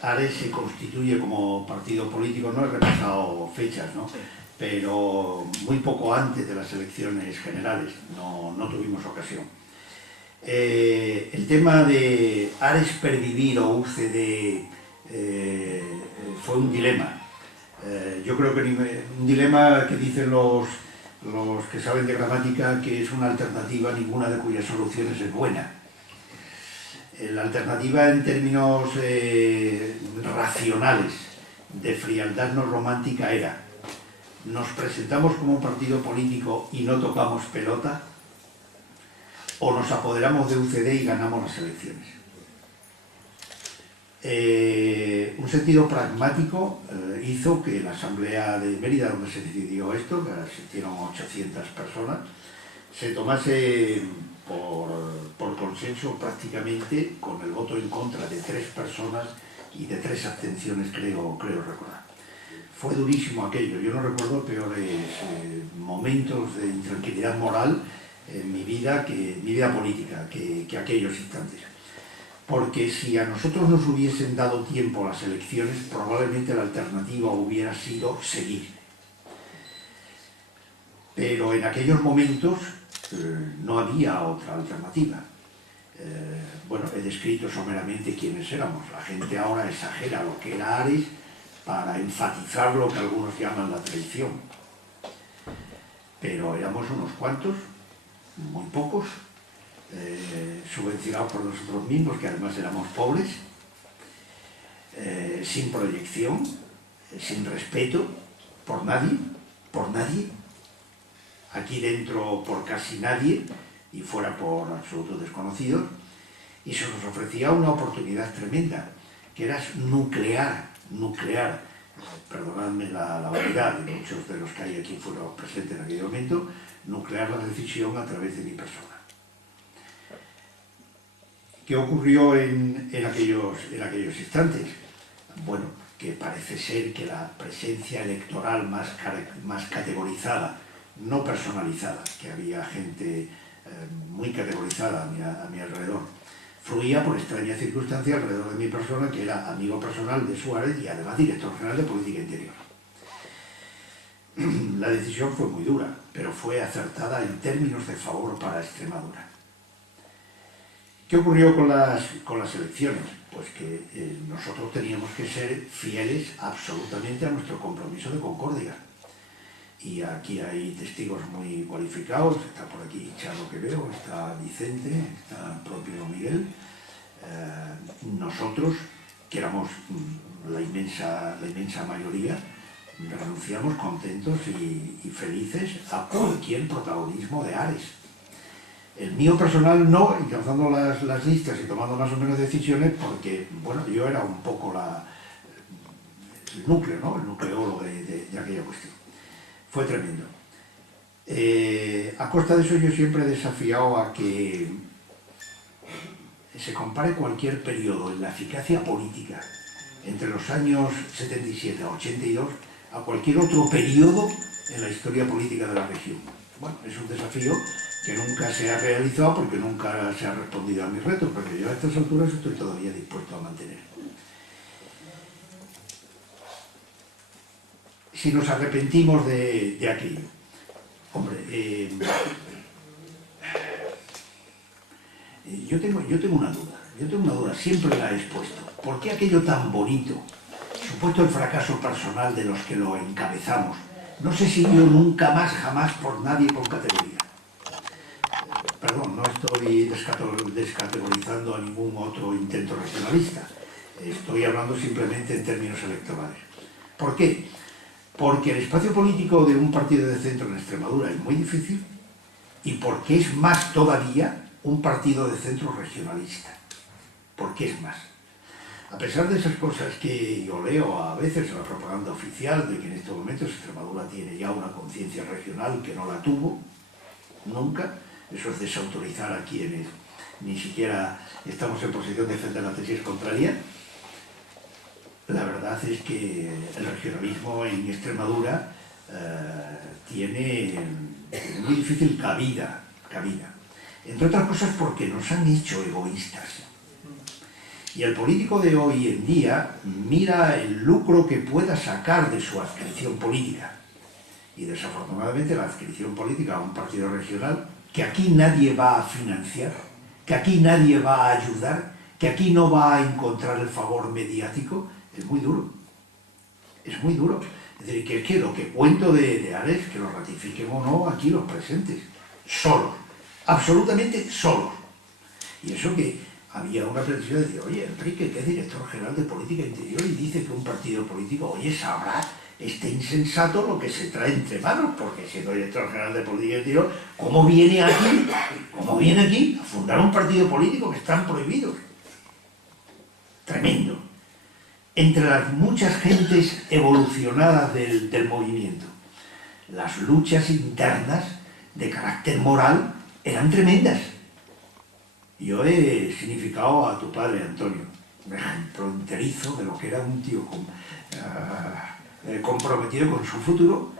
Ares se constituye como partido político, no he repasado fechas, ¿no? Sí. Pero muy poco antes de las elecciones generales, no tuvimos ocasión. El tema de Ares pervivir o UCD fue un dilema. Yo creo que un dilema que dicen los que saben de gramática que es una alternativa, ninguna de cuyas soluciones es buena. La alternativa en términos racionales de frialdad no romántica era: nos presentamos como un partido político y no tocamos pelota, o nos apoderamos de UCD y ganamos las elecciones. Un sentido pragmático hizo que la Asamblea de Mérida, donde se decidió esto, que asistieron 800 personas, se tomase por consenso prácticamente, con el voto en contra de 3 personas y de 3 abstenciones, creo recordar. Fue durísimo aquello. Yo no recuerdo peores momentos de intranquilidad moral en mi vida política que aquellos instantes. Porque si a nosotros nos hubiesen dado tiempo las elecciones, probablemente la alternativa hubiera sido seguir. Pero en aquellos momentos no había otra alternativa. Bueno, he descrito someramente quiénes éramos. La gente ahora exagera lo que era Ares para enfatizar lo que algunos llaman la traición. Pero éramos unos cuantos, muy pocos, subvencionados por nosotros mismos, que además éramos pobres, sin proyección, sin respeto por nadie, aquí dentro por casi nadie y fuera por absolutos desconocidos, y se nos ofrecía una oportunidad tremenda, que era nuclear, perdonadme la variedad, y muchos de los que hay aquí fueron presentes en aquel momento, nuclear la decisión a través de mi persona. ¿Qué ocurrió en aquellos instantes? Bueno, que parece ser que la presencia electoral más categorizada, no personalizada, que había gente muy categorizada a mi alrededor, fluía por extraña circunstancia alrededor de mi persona, que era amigo personal de Suárez y además director general de Política Interior. La decisión fue muy dura, pero fue acertada en términos de favor para Extremadura. ¿Qué ocurrió con las elecciones? Pues que nosotros teníamos que ser fieles absolutamente a nuestro compromiso de concordia. Y aquí hay testigos muy cualificados, está por aquí Charo que veo, está Vicente, está el propio Miguel. Nosotros, que éramos la inmensa mayoría, renunciamos contentos y felices a cualquier protagonismo de Ares. El mío personal no, encabezando las listas y tomando más o menos decisiones, porque, bueno, yo era un poco el núcleo, ¿no? El nucleólogo de aquella cuestión. Fue tremendo. A costa de eso yo siempre he desafiado a que se compare cualquier periodo en la eficacia política entre los años 77 a 82 a cualquier otro periodo en la historia política de la región. Bueno, es un desafío que nunca se ha realizado porque nunca se ha respondido a mis retos, porque yo a estas alturas estoy todavía dispuesto a mantener. Si nos arrepentimos de aquello, hombre, yo tengo una duda, siempre la he expuesto. ¿Por qué aquello tan bonito, supuesto el fracaso personal de los que lo encabezamos, no se siguió nunca más, jamás por nadie con categoría? Perdón, no estoy descategorizando a ningún otro intento regionalista, estoy hablando simplemente en términos electorales. ¿Por qué? Porque el espacio político de un partido de centro en Extremadura es muy difícil y porque es más todavía un partido de centro regionalista. ¿Por qué es más? A pesar de esas cosas que yo leo a veces en la propaganda oficial de que en estos momentos Extremadura tiene ya una conciencia regional que no la tuvo nunca, eso es desautorizar a quienes ni siquiera estamos en posición de defender la tesis contraria. La verdad es que el regionalismo en Extremadura tiene muy difícil cabida. Entre otras cosas porque nos han hecho egoístas. Y el político de hoy en día mira el lucro que pueda sacar de su adscripción política. Y desafortunadamente la adscripción política a un partido regional, que aquí nadie va a financiar, que aquí nadie va a ayudar, que aquí no va a encontrar el favor mediático, es muy duro. Es muy duro. Es decir, que es que lo que cuento de Ares, que lo ratifiquen o no aquí los presentes, solos, absolutamente solos. Y eso que había una pretensión de decir, oye, Enrique, que es director general de Política Interior y dice que un partido político, oye, sabrá este insensato lo que se trae entre manos, porque siendo director general de Política Interior, ¿cómo viene aquí a fundar un partido político que están prohibidos? Tremendo. Entre las muchas gentes evolucionadas del movimiento, las luchas internas de carácter moral eran tremendas. Yo he significado a tu padre, Antonio, un ejemplo enterizo de lo que era un tío comprometido con su futuro,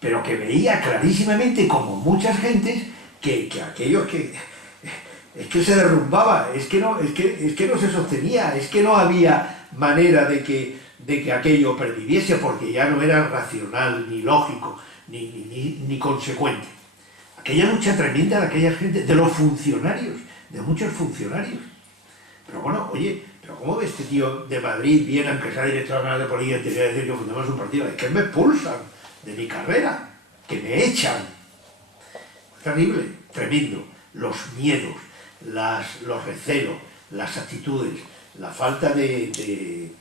pero que veía clarísimamente, como muchas gentes, que aquello es que se derrumbaba, es que no se sostenía, es que no había manera de que aquello perviviese, porque ya no era racional, ni lógico, ni consecuente. Aquella lucha tremenda de aquella gente, de los funcionarios, de muchos funcionarios. Pero bueno, oye, pero ¿cómo ve este tío de Madrid viene, aunque sea director nacional de política, y te voy a decir que fundemos un partido? Es que me expulsan de mi carrera, que me echan. Terrible, tremendo. Los miedos, los recelos, las actitudes, la falta de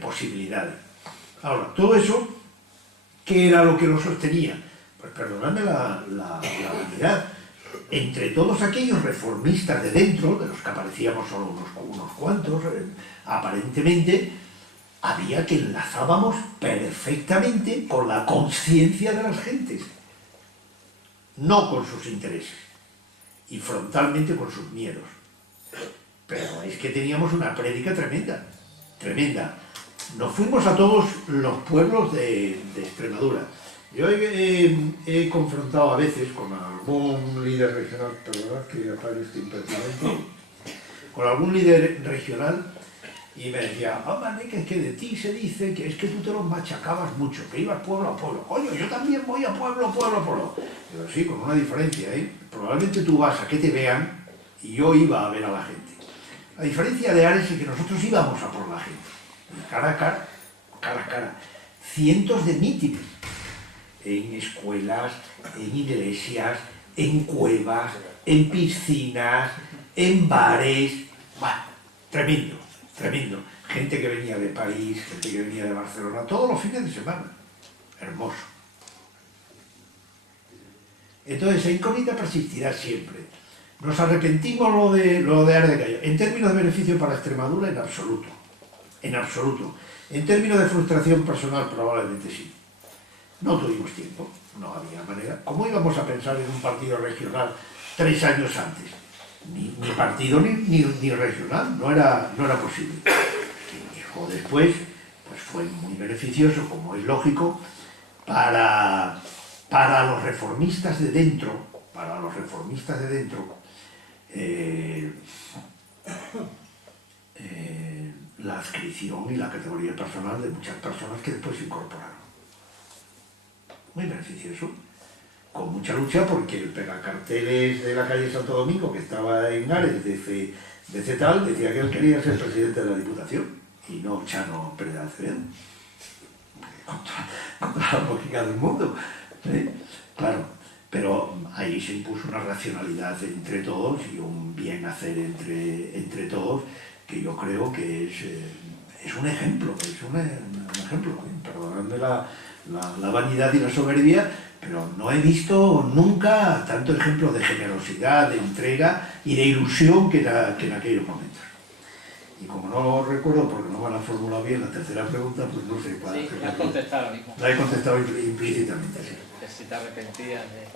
posibilidades. Ahora, todo eso, ¿qué era lo que lo sostenía? Pues perdonadme la vanidad. Entre todos aquellos reformistas de dentro, de los que aparecíamos solo unos cuantos, aparentemente, había que enlazábamos perfectamente con la conciencia de las gentes, no con sus intereses, y frontalmente con sus miedos. Pero es que teníamos una prédica tremenda, tremenda. Nos fuimos a todos los pueblos de Extremadura. Yo he confrontado a veces con algún líder regional, perdonad que apague este impertinente, con algún líder regional, y me decía, hombre, que es que de ti se dice que es que tú te los machacabas mucho, que ibas pueblo a pueblo. Coño, yo también voy a pueblo, pueblo, pueblo. Digo, sí, con una diferencia, ¿eh? Probablemente tú vas a que te vean y yo iba a ver a la gente. La diferencia de Ares es que nosotros íbamos a por la gente, cara a cara, cara a cara. Cientos de mítines, en escuelas, en iglesias, en cuevas, en piscinas, en bares. Bueno, tremendo, tremendo. Gente que venía de París, gente que venía de Barcelona, todos los fines de semana. Hermoso. Entonces, esa incógnita persistirá siempre. ¿Nos arrepentimos lo de Ares de Cayo? En términos de beneficio para Extremadura, en absoluto. En absoluto. En términos de frustración personal, probablemente sí. No tuvimos tiempo, no había manera. ¿Cómo íbamos a pensar en un partido regional 3 años antes? Ni partido ni regional, no era posible. O después, pues fue muy beneficioso, como es lógico, para los reformistas de dentro, la adscripción y la categoría personal de muchas personas que después se incorporaron. Muy beneficioso, con mucha lucha, porque el pegacarteles de la calle Santo Domingo, que estaba en Ares de Cetal, decía que él quería ser presidente de la Diputación y no Chano Pérez de Acevedo, contra la lógica del mundo, ¿sí? Claro, pero ahí se impuso una racionalidad entre todos y un bien hacer entre todos, que yo creo que es un ejemplo, perdonadme la vanidad y la soberbia, pero no he visto nunca tanto ejemplo de generosidad, de entrega y de ilusión que en aquellos momentos. Y como no lo recuerdo, porque no me la han formulado bien la tercera pregunta, pues no sé cuál. Sí, la has contestado ahora mismo. La he contestado implícitamente, sí. Que si te arrepentías de...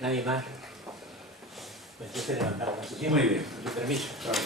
¿Nadie más? Pues yo te levantar la sesión. Muy bien. Con su permiso. Claro.